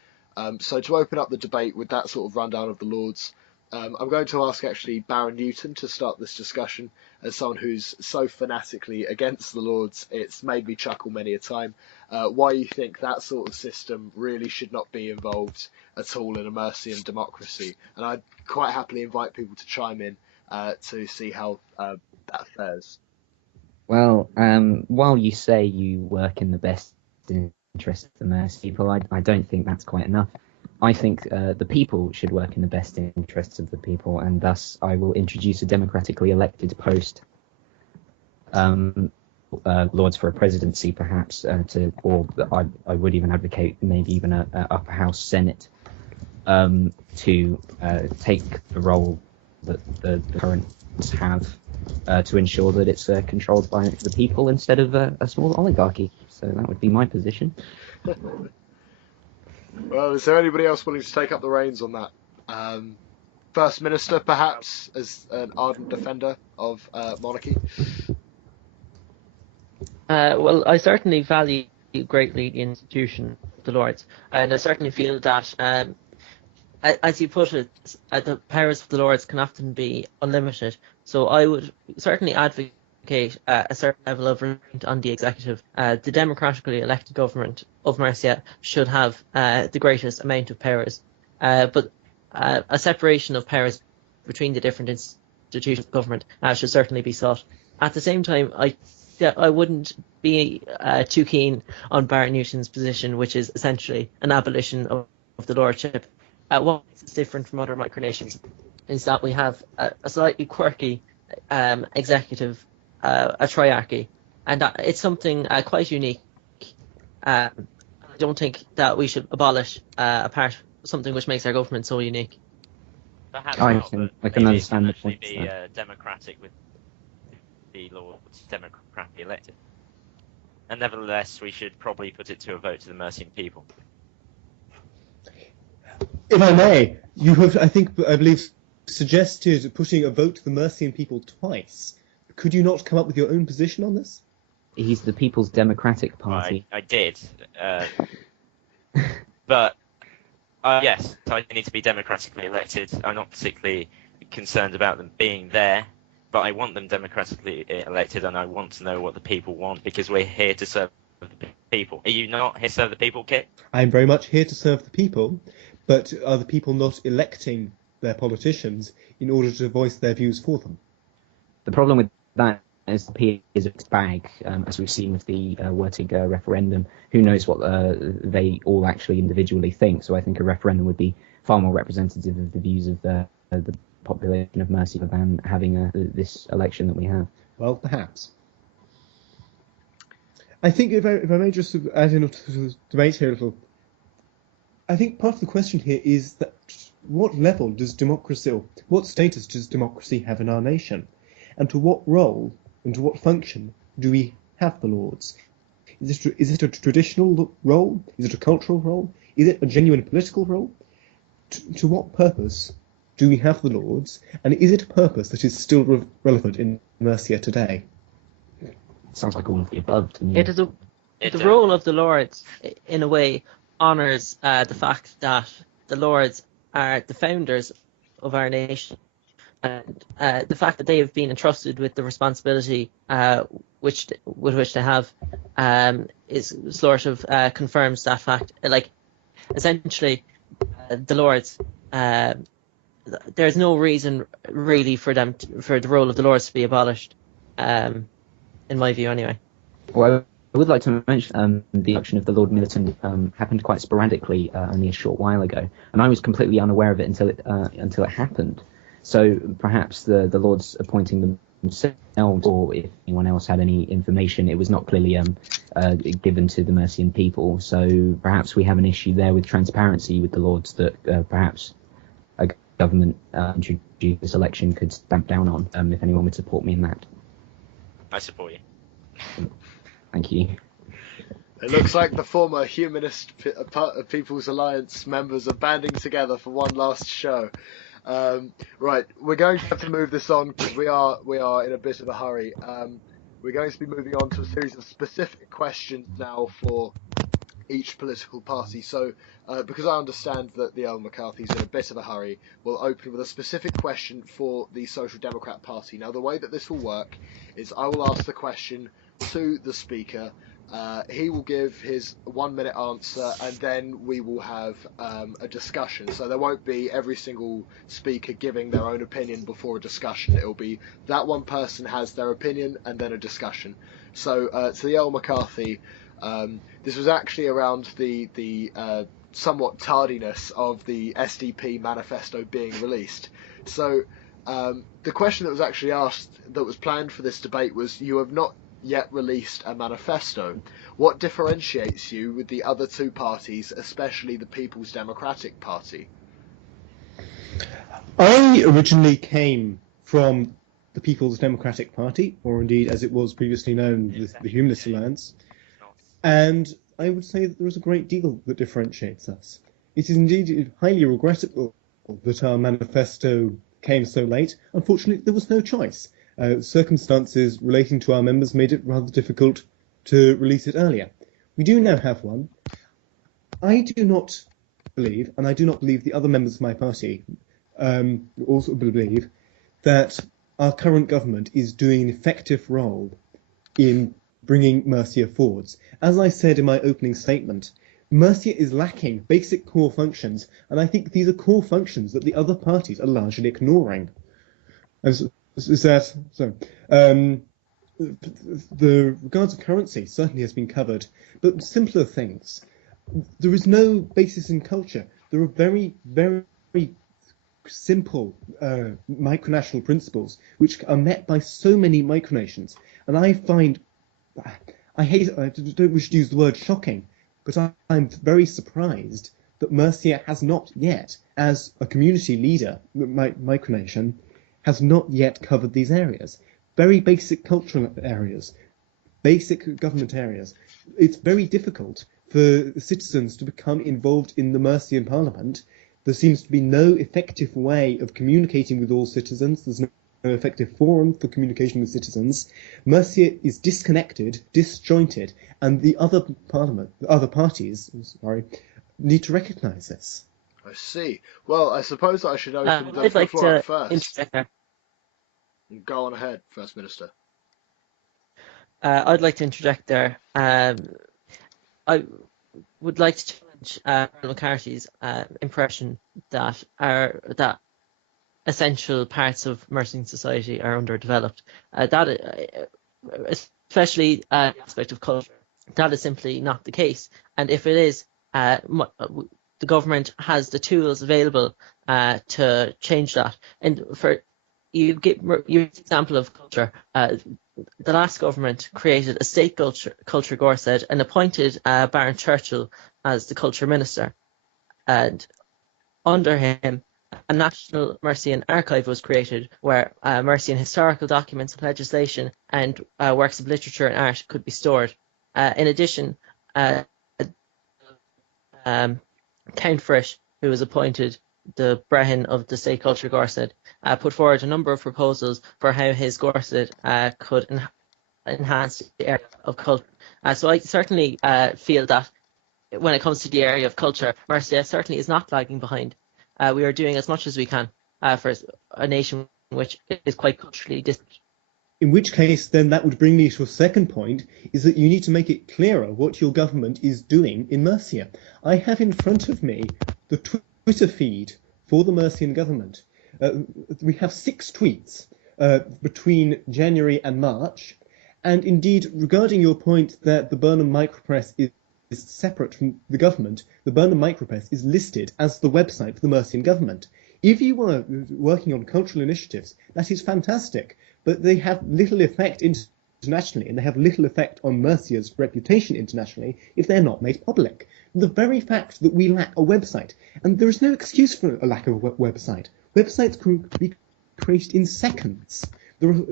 So to open up the debate with that sort of rundown of the Lords, I'm going to ask actually Baron Newton to start this discussion, as someone who's so fanatically against the Lords, it's made me chuckle many a time, why you think that sort of system really should not be involved at all in a Mercian democracy. And I'd quite happily invite people to chime in to see how that fares. Well, while you say you work in the best interest of the Mercian people, I don't think that's quite enough. I think the people should work in the best interests of the people, and thus I will introduce a democratically elected post, Lords for a presidency perhaps, or I would even advocate maybe even a upper house Senate, to take the role that the currents have, to ensure that it's controlled by the people instead of a small oligarchy. So that would be my position. Well, is there anybody else willing to take up the reins on that? First Minister, perhaps, as an ardent defender of monarchy? Well, I certainly value greatly the institution of the Lords, and I certainly feel that, as you put it, the powers of the Lords can often be unlimited. So I would certainly advocate a certain level of restraint on the executive. The democratically elected government of Mercia should have the greatest amount of powers, but a separation of powers between the different institutions of government should certainly be sought. At the same time, I wouldn't be too keen on Baron Newton's position, which is essentially an abolition of the Lordship. What makes it different from other micronations is that we have a slightly quirky executive, a triarchy, and it's something quite unique. I don't think that we should abolish something which makes our government so unique. Perhaps I not, can but understand the maybe point. it can actually be democratic with the Lords democratically elected. And nevertheless, we should probably put it to a vote to the Mercian people. If I may, you have, I believe, suggested putting a vote to the Mercian people twice. Could you not come up with your own position on this? He's the People's Democratic Party. I did. But, yes, I need to be democratically elected. I'm not particularly concerned about them being there, but I want them democratically elected, and I want to know what the people want, because we're here to serve the people. Are you not here to serve the people, Kit? I'm very much here to serve the people, but are the people not electing their politicians in order to voice their views for them? The problem with that is the P is a mixed bag, as we've seen with the Whyatt referendum. Who knows what they all actually individually think? So I think a referendum would be far more representative of the views of the population of Mercia than having this election that we have. Well, perhaps. I think if I may just add in to the debate here a little, I think part of the question here is that what level does democracy, or what status does democracy have in our nation? And to what role and to what function do we have the Lords? Is it a traditional role? Is it a cultural role? Is it a genuine political role? To what purpose do we have the Lords? And is it a purpose that is still relevant in Mercia today? Sounds like all of the above to me. The role of the Lords, in a way, honours the fact that the Lords are the founders of our nation. And the fact that they have been entrusted with the responsibility with which they have is sort of confirms that fact. Like, essentially, the Lords, there's no reason really for the role of the Lords to be abolished, in my view, anyway. Well, I would like to mention the election of the Lord Militant happened quite sporadically only a short while ago, and I was completely unaware of it until it happened. So perhaps the Lords appointing themselves, or if anyone else had any information, it was not clearly given to the Mercian people. So perhaps we have an issue there with transparency with the Lords that perhaps a government introduced this election could stamp down on, if anyone would support me in that. I support you. Thank you. It looks like the former Humanist People's Alliance members are banding together for one last show. Right, we're going to have to move this on because we are in a bit of a hurry. We're going to be moving on to a series of specific questions now for each political party. So, because I understand that the Earl McCarthy's in a bit of a hurry, we'll open with a specific question for the Social Democrat Party. Now, the way that this will work is I will ask the question to the speaker. He will give his 1 minute answer, and then we will have a discussion. So there won't be every single speaker giving their own opinion before a discussion. It will be that one person has their opinion and then a discussion. So to the Earl McCarthy, this was actually around the somewhat tardiness of the SDP manifesto being released. So the question that was actually asked, that was planned for this debate, was: you have not yet released a manifesto. What differentiates you with the other two parties, especially the People's Democratic Party? I originally came from the People's Democratic Party, or indeed as it was previously known, the Humanist Alliance, and I would say that there is a great deal that differentiates us. It is indeed highly regrettable that our manifesto came so late. Unfortunately, there was no choice. Circumstances relating to our members made it rather difficult to release it earlier. We do now have one. I do not believe, and I do not believe the other members of my party also believe, that our current government is doing an effective role in bringing Mercia forwards. As I said in my opening statement, Mercia is lacking basic core functions, and I think these are core functions that the other parties are largely ignoring. Is that so? The regards of currency certainly has been covered, but simpler things. There is no basis in culture. There are very, very simple micronational principles which are met by so many micronations, and I find, I don't wish to use the word shocking, but I'm very surprised that Mercia has not yet, as a community leader, micronation, has not yet covered these areas. Very basic cultural areas, basic government areas. It's very difficult for citizens to become involved in the Mercian Parliament. There seems to be no effective way of communicating with all citizens. There's no effective forum for communication with citizens. Mercia is disconnected, disjointed, and the other parties, need to recognise this. I see. Well, I suppose I should open the I'd like floor to up first. interject there. Go on ahead, First Minister. I'd like to interject there. I would like to challenge McCarthy's impression that essential parts of Mercian society are underdeveloped. That, especially aspect of culture, that is simply not the case. And if it is, the government has the tools available to change that. And for you give your example of culture, the last government created a state culture Gore said, and appointed Baron Churchill as the culture minister. And under him, a national Mercian archive was created where Mercian historical documents, legislation, and works of literature and art could be stored. In addition, Count Frisch, who was appointed the Brehon of the State Culture Gorset, put forward a number of proposals for how his Gorset could enhance the area of culture. So I certainly feel that when it comes to the area of culture, Mercia certainly is not lagging behind. We are doing as much as we can for a nation which is quite culturally distant. In which case, then, that would bring me to a second point, is that you need to make it clearer what your government is doing in Mercia. I have in front of me the Twitter feed for the Mercian government. We have 6 tweets between January and March, and indeed, regarding your point that the Burnham Micropress is separate from the government, the Burnham Micropress is listed as the website for the Mercian government. If you were working on cultural initiatives, that is fantastic, but they have little effect internationally, and they have little effect on Mercia's reputation internationally if they're not made public. The very fact that we lack a website, and there is no excuse for a lack of a website. Websites can be created in seconds. There are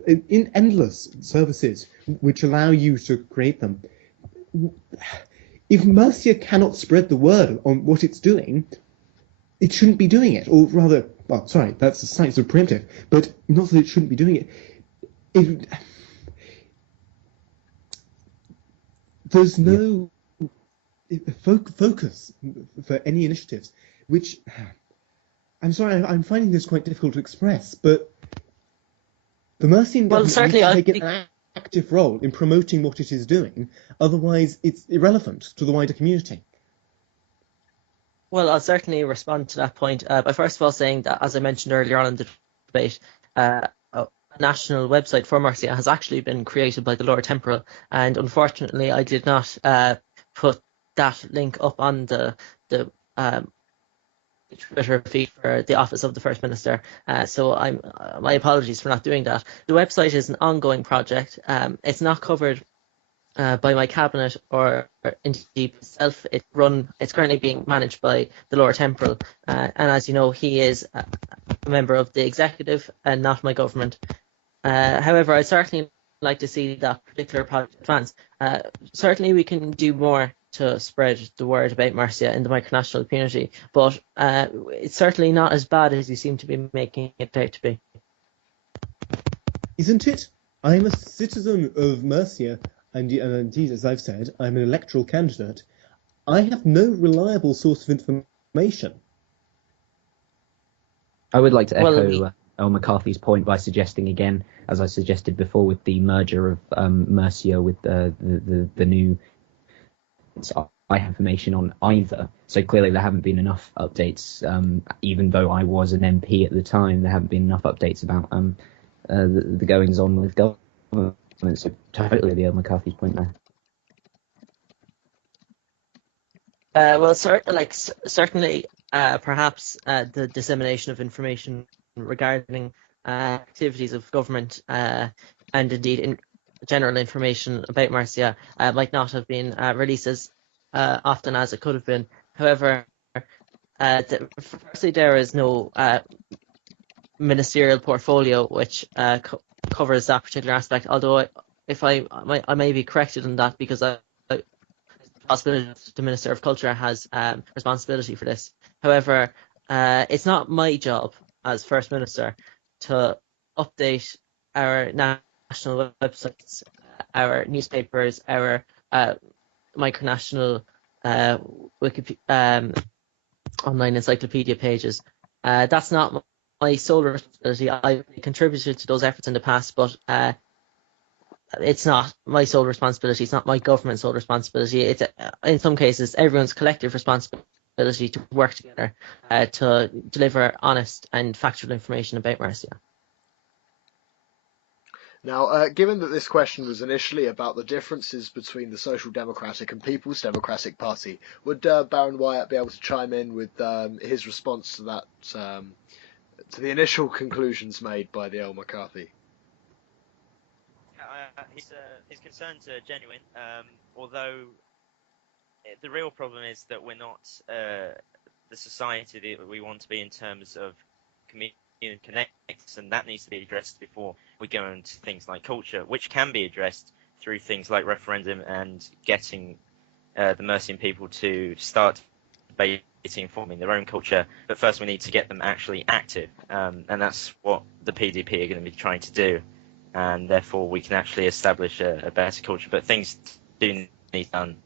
endless services which allow you to create them. If Mercia cannot spread the word on what it's doing, it shouldn't be doing it. Or rather, well, sorry, that's a slightly sort of preemptive, but not that it shouldn't be doing it. There's no focus for any initiatives, which, I'm sorry, I'm finding this quite difficult to express, but the Mercian government needs to take an active role in promoting what it is doing, otherwise it's irrelevant to the wider community. Well, I'll certainly respond to that point by first of all saying that, as I mentioned earlier on in the debate, a national website for Mercia has actually been created by the Lord Temporal, and unfortunately I did not put that link up on the Twitter feed for the Office of the First Minister, so my apologies for not doing that. The website is an ongoing project. It's not covered by my cabinet or indeed itself. It's currently being managed by the Lord Temporal, and as you know, he is a member of the executive and not my government. However, I'd certainly like to see that particular project advance. Certainly, we can do more to spread the word about Mercia in the micronational community, but it's certainly not as bad as you seem to be making it out to be. Isn't it? I'm a citizen of Mercia, and indeed, as I've said, I'm an electoral candidate. I have no reliable source of information. I would like to echo Earl McCarthy's point by suggesting again, as I suggested before, with the merger of Mercia with the new. I have information on either, so clearly there haven't been enough updates. Even though I was an MP at the time, there haven't been enough updates about the goings on with government. So totally the Earl McCarthy's point there. Well, certainly, perhaps the dissemination of information regarding activities of government and indeed in general information about Mercia might not have been released as often as it could have been. However, firstly, there is no ministerial portfolio which covers that particular aspect. Although, if I may be corrected on that, because possibility the Minister of Culture has responsibility for this. However, it's not my job as First Minister to update our national websites, our newspapers, our micronational online encyclopedia pages. That's not my sole responsibility. I contributed to those efforts in the past, but it's not my sole responsibility. It's not my government's sole responsibility. It's in some cases everyone's collective responsibility to work together to deliver honest and factual information about Mercia. Now, given that this question was initially about the differences between the Social Democratic and People's Democratic Party, would Baron Whyatt be able to chime in with his response to that, to the initial conclusions made by the Earl McCarthy? His concerns are genuine, although the real problem is that we're not the society that we want to be in terms of community connects, and that needs to be addressed before we go into things like culture, which can be addressed through things like referendum and getting the Mercian people to start debating, forming their own culture. But first we need to get them actually active, and that's what the PDP are going to be trying to do. And therefore we can actually establish a better culture. But things do need done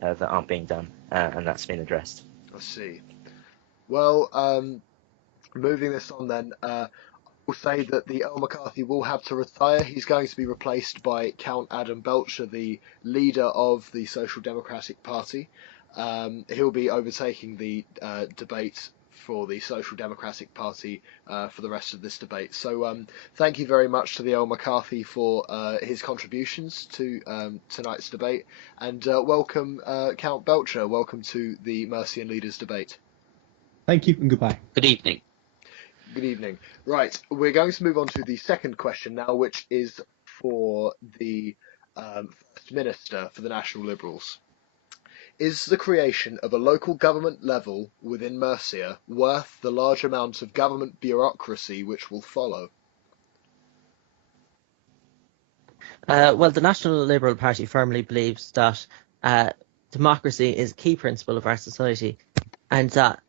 that aren't being done, and that's been addressed. I see. Well, moving this on then, we'll say that the Earl McCarthy will have to retire. He's going to be replaced by Count Adam Belcher, the leader of the Social Democratic Party. He'll be overtaking the debate for the Social Democratic Party for the rest of this debate. So thank you very much to the Earl McCarthy for his contributions to tonight's debate, and welcome Count Belcher, welcome to the Mercian Leaders debate. Thank you and goodbye. Good evening. Good evening. Right, we're going to move on to the second question now, which is for the First Minister for the National Liberals. Is the creation of a local government level within Mercia worth the large amount of government bureaucracy which will follow? Well, the National Liberal Party firmly believes that democracy is a key principle of our society, and that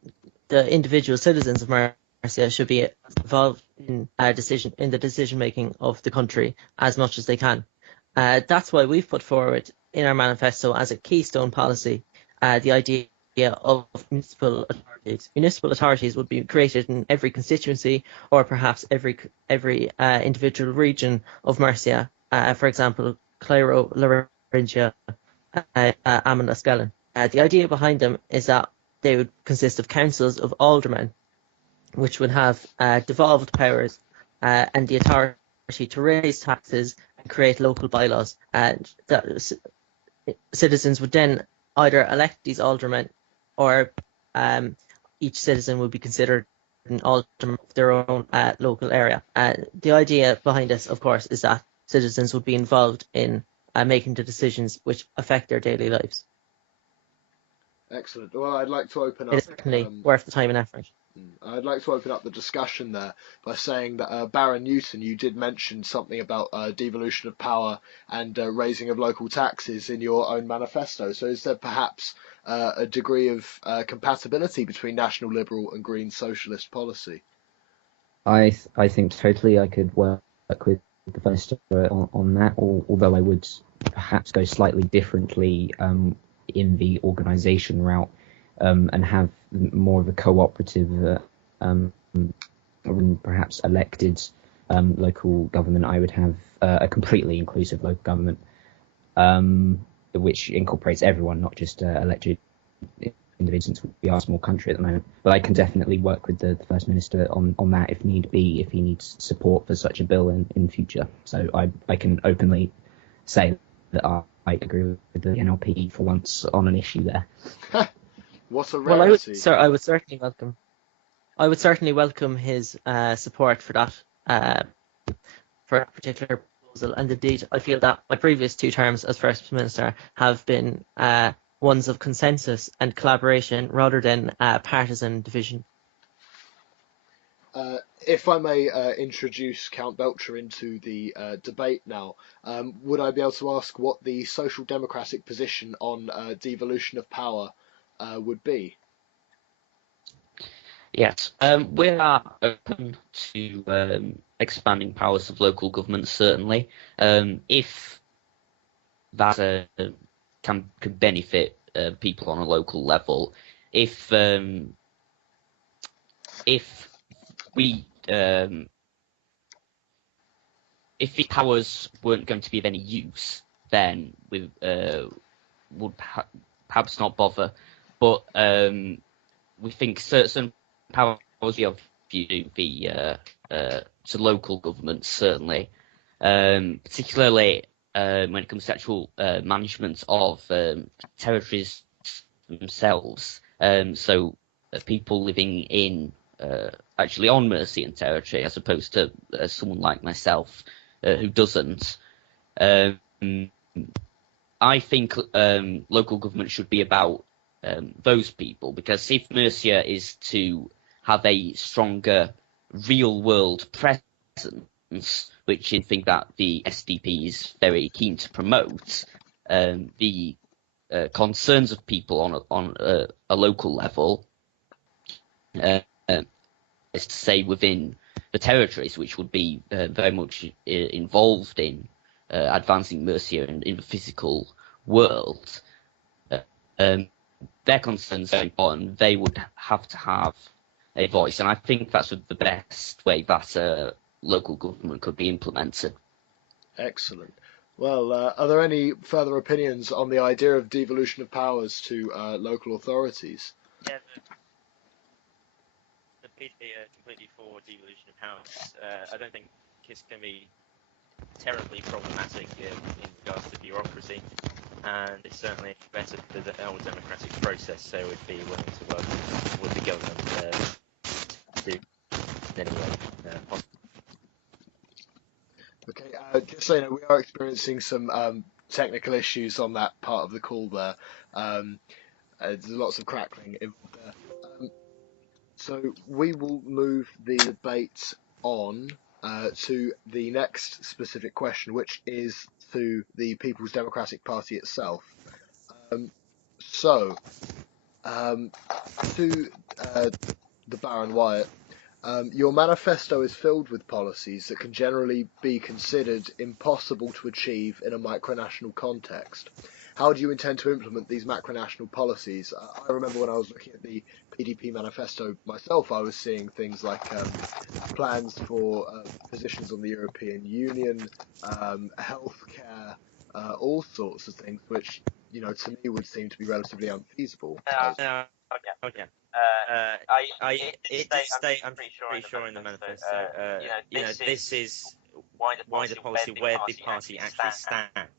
the individual citizens of Mercia should be involved in the decision making of the country as much as they can. That's why we've put forward in our manifesto as a keystone policy the idea of municipal authorities. Municipal authorities would be created in every constituency, or perhaps every individual region of Mercia. For example, Clairo, Laringia, Amon the idea behind them is that they would consist of councils of aldermen, which would have devolved powers and the authority to raise taxes and create local bylaws. And citizens would then either elect these aldermen, or each citizen would be considered an alderman of their own local area. The idea behind this, of course, is that citizens would be involved in making the decisions which affect their daily lives. Excellent. Well, I'd like to open up. It is certainly worth the time and effort. I'd like to open up the discussion there by saying that Baron Newton, you did mention something about devolution of power and raising of local taxes in your own manifesto. So is there perhaps a degree of compatibility between National Liberal and Green Socialist policy? I think totally I could work with the Minister on that, although I would perhaps go slightly differently in the organisation route, and have more of a cooperative, perhaps elected local government. I would have a completely inclusive local government, which incorporates everyone, not just elected individuals, since we are a small country at the moment. But I can definitely work with the First Minister on that if need be, if he needs support for such a bill in future. So I can openly say that I agree with the NLP for once on an issue there. What a rarity! Well, I would certainly welcome his support for that, for a particular proposal. And indeed, I feel that my previous 2 terms as First Minister have been ones of consensus and collaboration rather than partisan division. If I may introduce Count Belcher into the debate now, would I be able to ask what the Social Democratic position on devolution of power would be? Yes, we are open to expanding powers of local government, certainly, if that could benefit people on a local level. If we if the powers weren't going to be of any use, then we would perhaps not bother. But we think certain powers of view to local governments, certainly, particularly when it comes to actual management of territories themselves. So people living in actually on Mercian territory, as opposed to someone like myself who doesn't. I think local government should be about those people, because if Mercia is to have a stronger real-world presence, which I think that the SDP is very keen to promote, the concerns of people on a local level, is to say within the territories, which would be very much involved in advancing Mercia in the physical world. Their concerns are important. They would have to have a voice, and I think that's the best way that local government could be implemented. Excellent. Well, are there any further opinions on the idea of devolution of powers to local authorities? Yeah, the PDP are completely for devolution of powers. I don't think it's going to be terribly problematic in regards to bureaucracy, and it's certainly better for the whole democratic process, so we'd be willing to work with the government to in any way possible. Okay, just so you know, we are experiencing some technical issues on that part of the call there. There's lots of crackling involved there. So we will move the debate on to the next specific question, which is to the People's Democratic Party itself. So, to the Baron Whyatt, your manifesto is filled with policies that can generally be considered impossible to achieve in a micronational context. How do you intend to implement these macronational policies? I remember when I was looking at the PDP manifesto myself, I was seeing things like plans for positions on the European Union, healthcare, all sorts of things, which, you know, to me would seem to be relatively unfeasible. Okay. It did state, I'm pretty sure in the manifesto, this is wider policy where the party actually stands.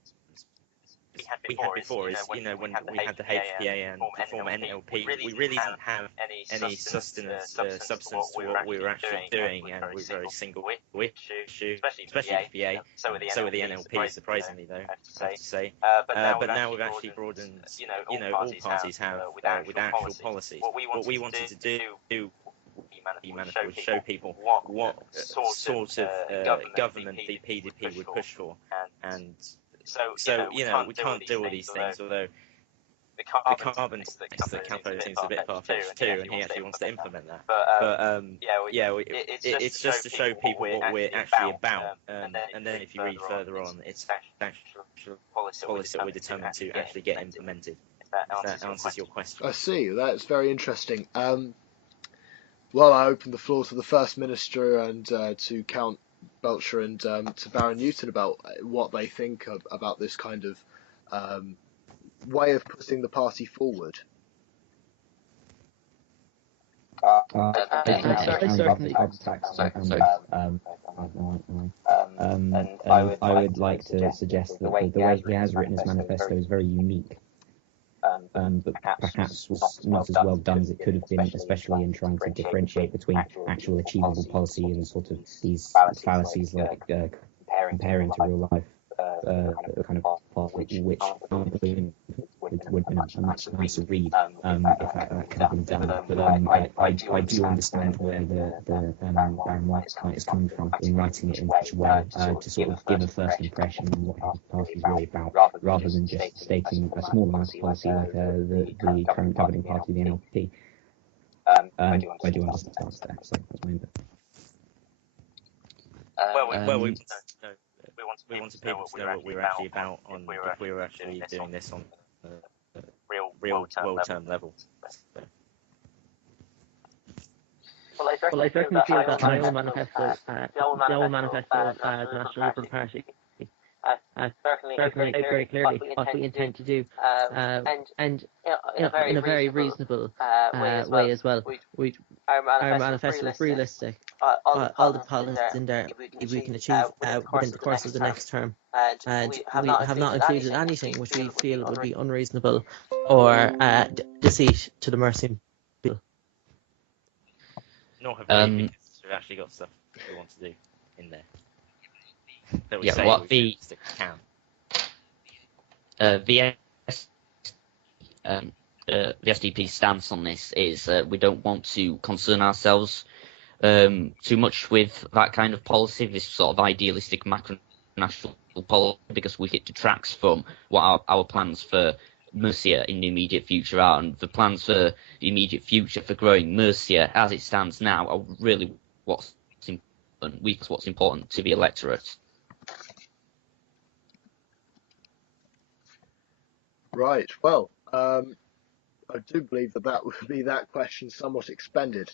We had before is, when we had the HPA and the former NLP, we really didn't have any substance to what we were actually doing, and we were very single issue, especially HPA. So were the NLP, surprisingly though, I have to say. But now we've actually broadened, all parties have with actual policies. What we wanted to do would show people what sort of government the PDP would push for, and so we can't do all these things, although the carbon tax that Campo seems a bit far-fetched too, and he actually wants to implement that. But it's just to show people what we're actually about, and then if you read further on, it's actual policy that we're determined to actually get implemented. If that answers your question. I see. That's very interesting. Well, I open the floor to the First Minister and to Count Belcher and to Baron Newton about what they think about this kind of way of putting the party forward. I would like to suggest that the way he has written his manifesto is very unique. But perhaps was not as well done as it could have been, especially in trying to differentiate between actual achievable policy and sort of these fallacies like comparing to real life kind of policy, which would have been a much nicer read if that could have been done. But I do understand where the Baron Whyatt's point is coming from in writing it in such a way to sort of give a first impression on what his party is really about, rather than just stating a small amount of policy like the current governing party, the NLP. I do understand that, so that's my input. We wanted people to know what we were actually about if we were actually doing this on a real world-term level. Well, I certainly feel that my own manifesto, the old manifesto of the National Liberal Party, certainly very clearly what we intend to do, and in a very reasonable way as well. Our manifesto is realistic. All the policies in there we can achieve within the course of the next term, and we have not included anything which we feel would be unreasonable or deceit to the Mercian people. Nor have we, because we've actually got stuff that we want to do in there. That we say what we can. The SDP's stance on this is we don't want to concern ourselves too much with that kind of policy, this sort of idealistic macronational policy, because we it detracts from what our plans for Mercia in the immediate future are, and the plans for the immediate future for growing Mercia as it stands now are really what's important to the electorate. Right. Well, I do believe that would be that question somewhat expended.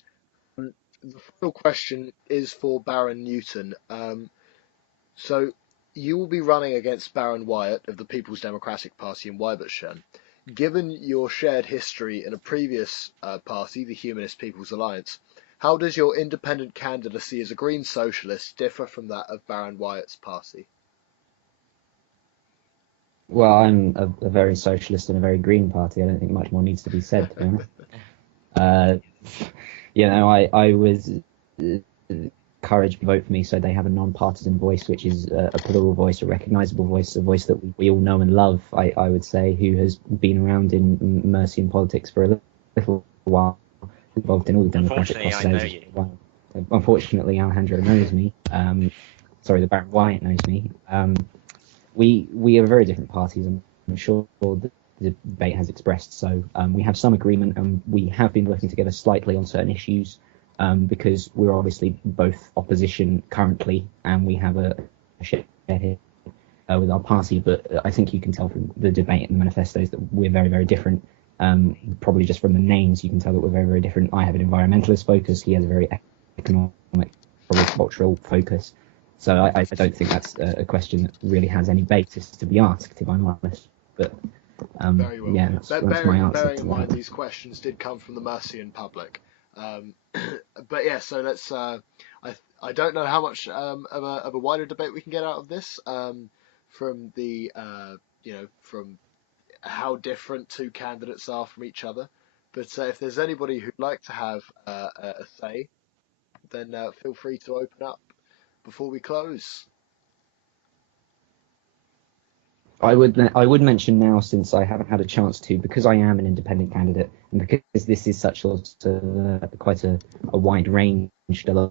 The final question is for Baron Newton. So you will be running against Baron Whyatt of the People's Democratic Party in Whyatt. Given your shared history in a previous party, the Humanist People's Alliance, how does your independent candidacy as a Green Socialist differ from that of Baron Whyatt's party? Well, I'm a very socialist and a very green party. I don't think much more needs to be said, to be honest. I was encouraged to vote for me so they have a non-partisan voice, which is a plural voice, a recognisable voice, a voice that we all know and love, I would say, who has been around in Mercian politics for a little while, involved in all the democratic processes. Unfortunately, Alejandro knows me. Sorry, the Baron Whyatt knows me. We are very different parties, and I'm sure the debate has expressed so. We have some agreement, and we have been working together slightly on certain issues, because we're obviously both opposition currently, and we have a share here with our party. But I think you can tell from the debate and the manifestos that we're very, very different. Probably just from the names, you can tell that we're very, very different. I have an environmentalist focus. He has a very economic, probably cultural focus. So I don't think that's a question that really has any basis to be asked, if I'm honest. But Very well. yeah, that's my answer. Bearing in mind these questions did come from the Mercian public. But yeah, so let's. I don't know how much of a wider debate we can get out of this, from the from how different two candidates are from each other. But if there's anybody who'd like to have a say, then feel free to open up before we close. I would mention now, since I haven't had a chance to, because I am an independent candidate, and because this is such quite a wide range,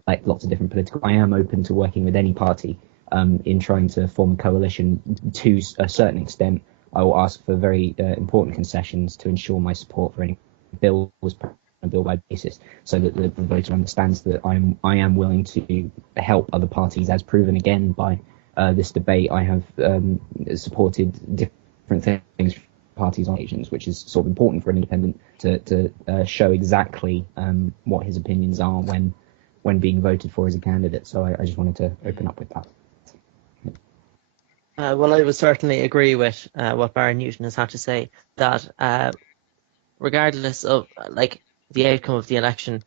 like lots of different political, I am open to working with any party in trying to form a coalition. To a certain extent, I will ask for very important concessions to ensure my support for any bill was a bill by basis, so that the voter understands that I am willing to help other parties, as proven again by this debate. I have supported different things for parties on occasions, which is sort of important for an independent to show exactly what his opinions are when being voted for as a candidate. So I just wanted to open up with that. Well, I would certainly agree with what Baron Newton has had to say, that regardless of the outcome of the election,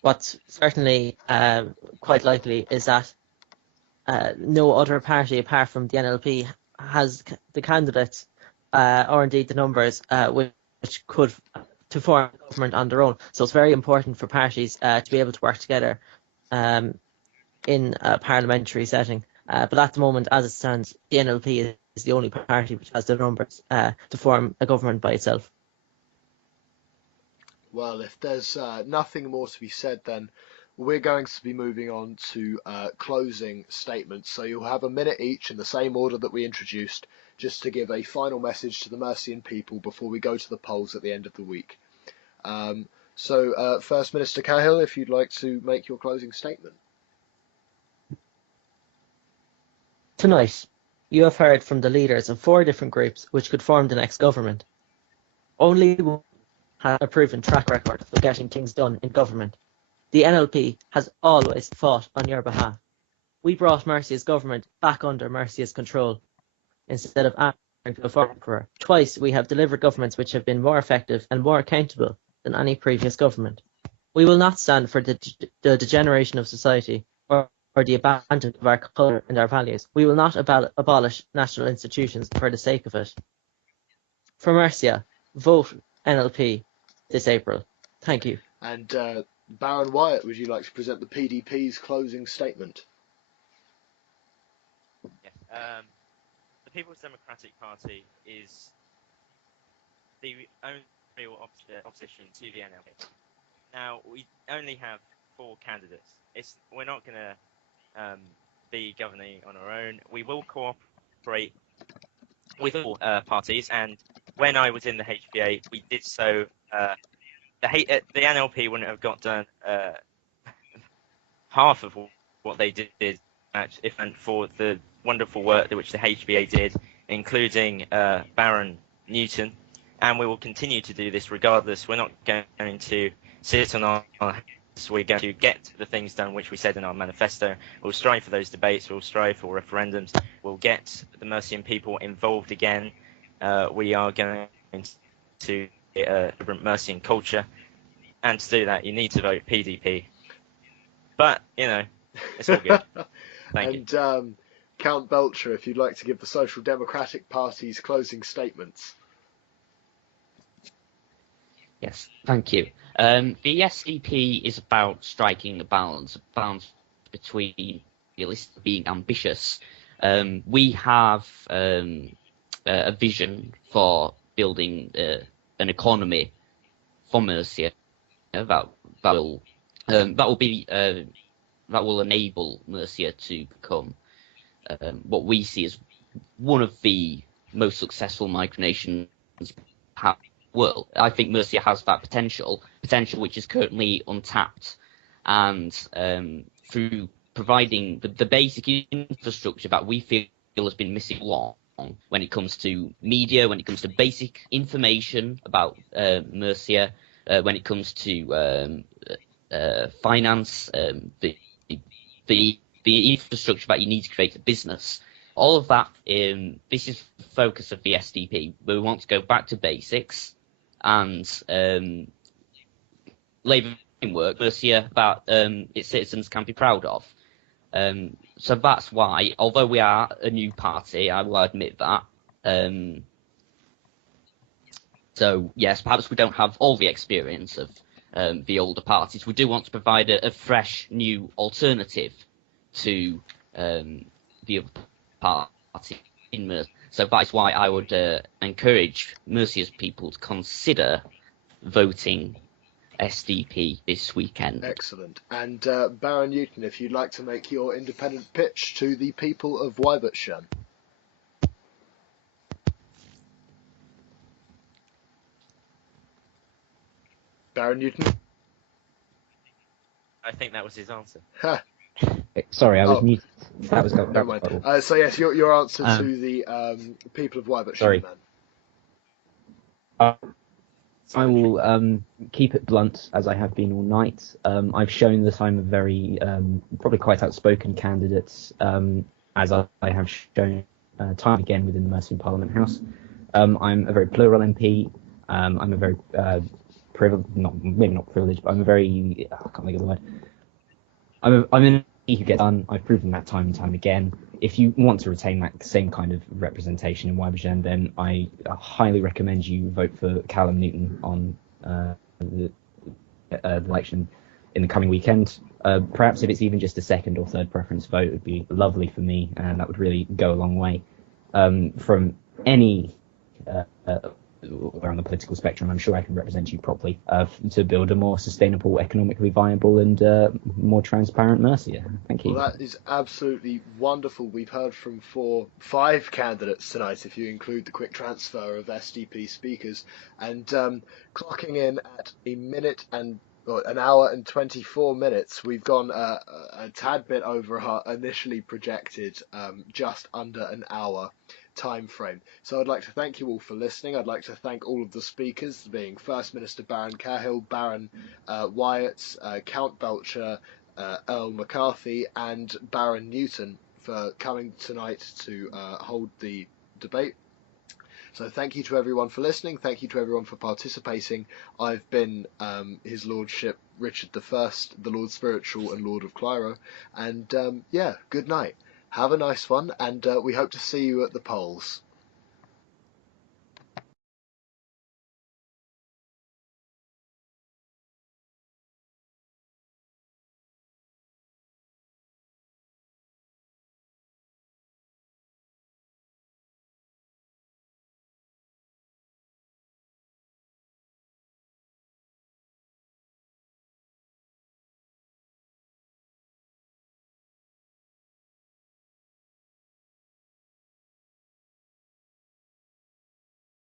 what's certainly quite likely is that no other party apart from the NLP has the candidates or indeed the numbers which could to form a government on their own. So it's very important for parties to be able to work together in a parliamentary setting. But at the moment, as it stands, the NLP is the only party which has the numbers to form a government by itself. Well, if there's nothing more to be said, then we're going to be moving on to closing statements. So you'll have a minute each in the same order that we introduced, just to give a final message to the Mercian people before we go to the polls at the end of the week. So First Minister Cahill, if you'd like to make your closing statement. Tonight, you have heard from the leaders of 4 different groups which could form the next government. Only one has a proven track record of getting things done in government. The NLP has always fought on your behalf. We brought Mercia's government back under Mercia's control, instead of answering to a foreign emperor. Twice we have delivered governments which have been more effective and more accountable than any previous government. We will not stand for the degeneration of society or the abandonment of our culture and our values. We will not abolish national institutions for the sake of it. For Mercia, vote NLP this April. Thank you. And Baron Whyatt, would you like to present the PDP's closing statement? Yes. The People's Democratic Party is the only real opposition to the NLP. Now, we only have 4 candidates. We're not going to be governing on our own. We will cooperate with all parties, and when I was in the HBA, we did so. The NLP wouldn't have got done half of what they did if it weren't for the wonderful work which the HBA did, including Baron Newton, and we will continue to do this regardless. We're not going to sit on our hands. We're going to get the things done which we said in our manifesto. We'll strive for those debates. We'll strive for referendums. We'll get the Mercian people involved again. We are going to a different Mercian culture, and to do that, you need to vote PDP. But it's all good. Thank you. And Count Belcher, if you'd like to give the Social Democratic Party's closing statements. Yes, thank you. The SDP is about striking a balance between realistic being ambitious. We have a vision for building an economy for Mercia that will be that will enable Mercia to become what we see as one of the most successful micronations in the world. I think Mercia has that potential which is currently untapped, and through providing the basic infrastructure that we feel has been missing along when it comes to media, when it comes to basic information about Mercia, when it comes to finance, the infrastructure that you need to create a business. All of that, this is the focus of the SDP. We want to go back to basics and lay the framework Mercia that its citizens can be proud of. So that's why, although we are a new party, I will admit that. So yes, perhaps we don't have all the experience of the older parties. We do want to provide a fresh, new alternative to the other party in Mercia. So that's why I would encourage Mercia's people to consider voting SDP this weekend. Excellent. And Baron Newton, if you'd like to make your independent pitch to the people of Whyatt. Baron Newton? I think that was his answer. Sorry, I was Oh. muted. That was Never mind. So yes, your answer to the people of Whyatt, sorry. man. I will keep it blunt, as I have been all night. I've shown that I'm a very, probably quite outspoken candidate, as I have shown time again within the Mercian Parliament House. I'm a very plural MP. I'm a very maybe not privileged, but I'm a very, I can't think of the word. I'm an MP who gets done. I've proven that time and time again. If you want to retain that same kind of representation in Whyatt, then I highly recommend you vote for Callum Newton on the election in the coming weekend. Perhaps if it's even just a second or third preference vote, it would be lovely for me, and that would really go a long way. From any around the political spectrum, I'm sure I can represent you properly to build a more sustainable, economically viable and more transparent Mercia. Thank you. Well, that is absolutely wonderful. We've heard from 5 candidates tonight, if you include the quick transfer of SDP speakers, and clocking in at an hour and 24 minutes, we've gone a tad bit over our initially projected just under an hour time frame. So I'd like to thank you all for listening. I'd like to thank all of the speakers, being First Minister Baron Cahill, Baron Whyatt, Count Belcher, Earl McCarthy, and Baron Newton, for coming tonight to hold the debate. So thank you to everyone for listening. Thank you to everyone for participating. I've been His Lordship Richard I, the Lord Spiritual and Lord of Clyro, and good night. Have a nice one, and we hope to see you at the polls.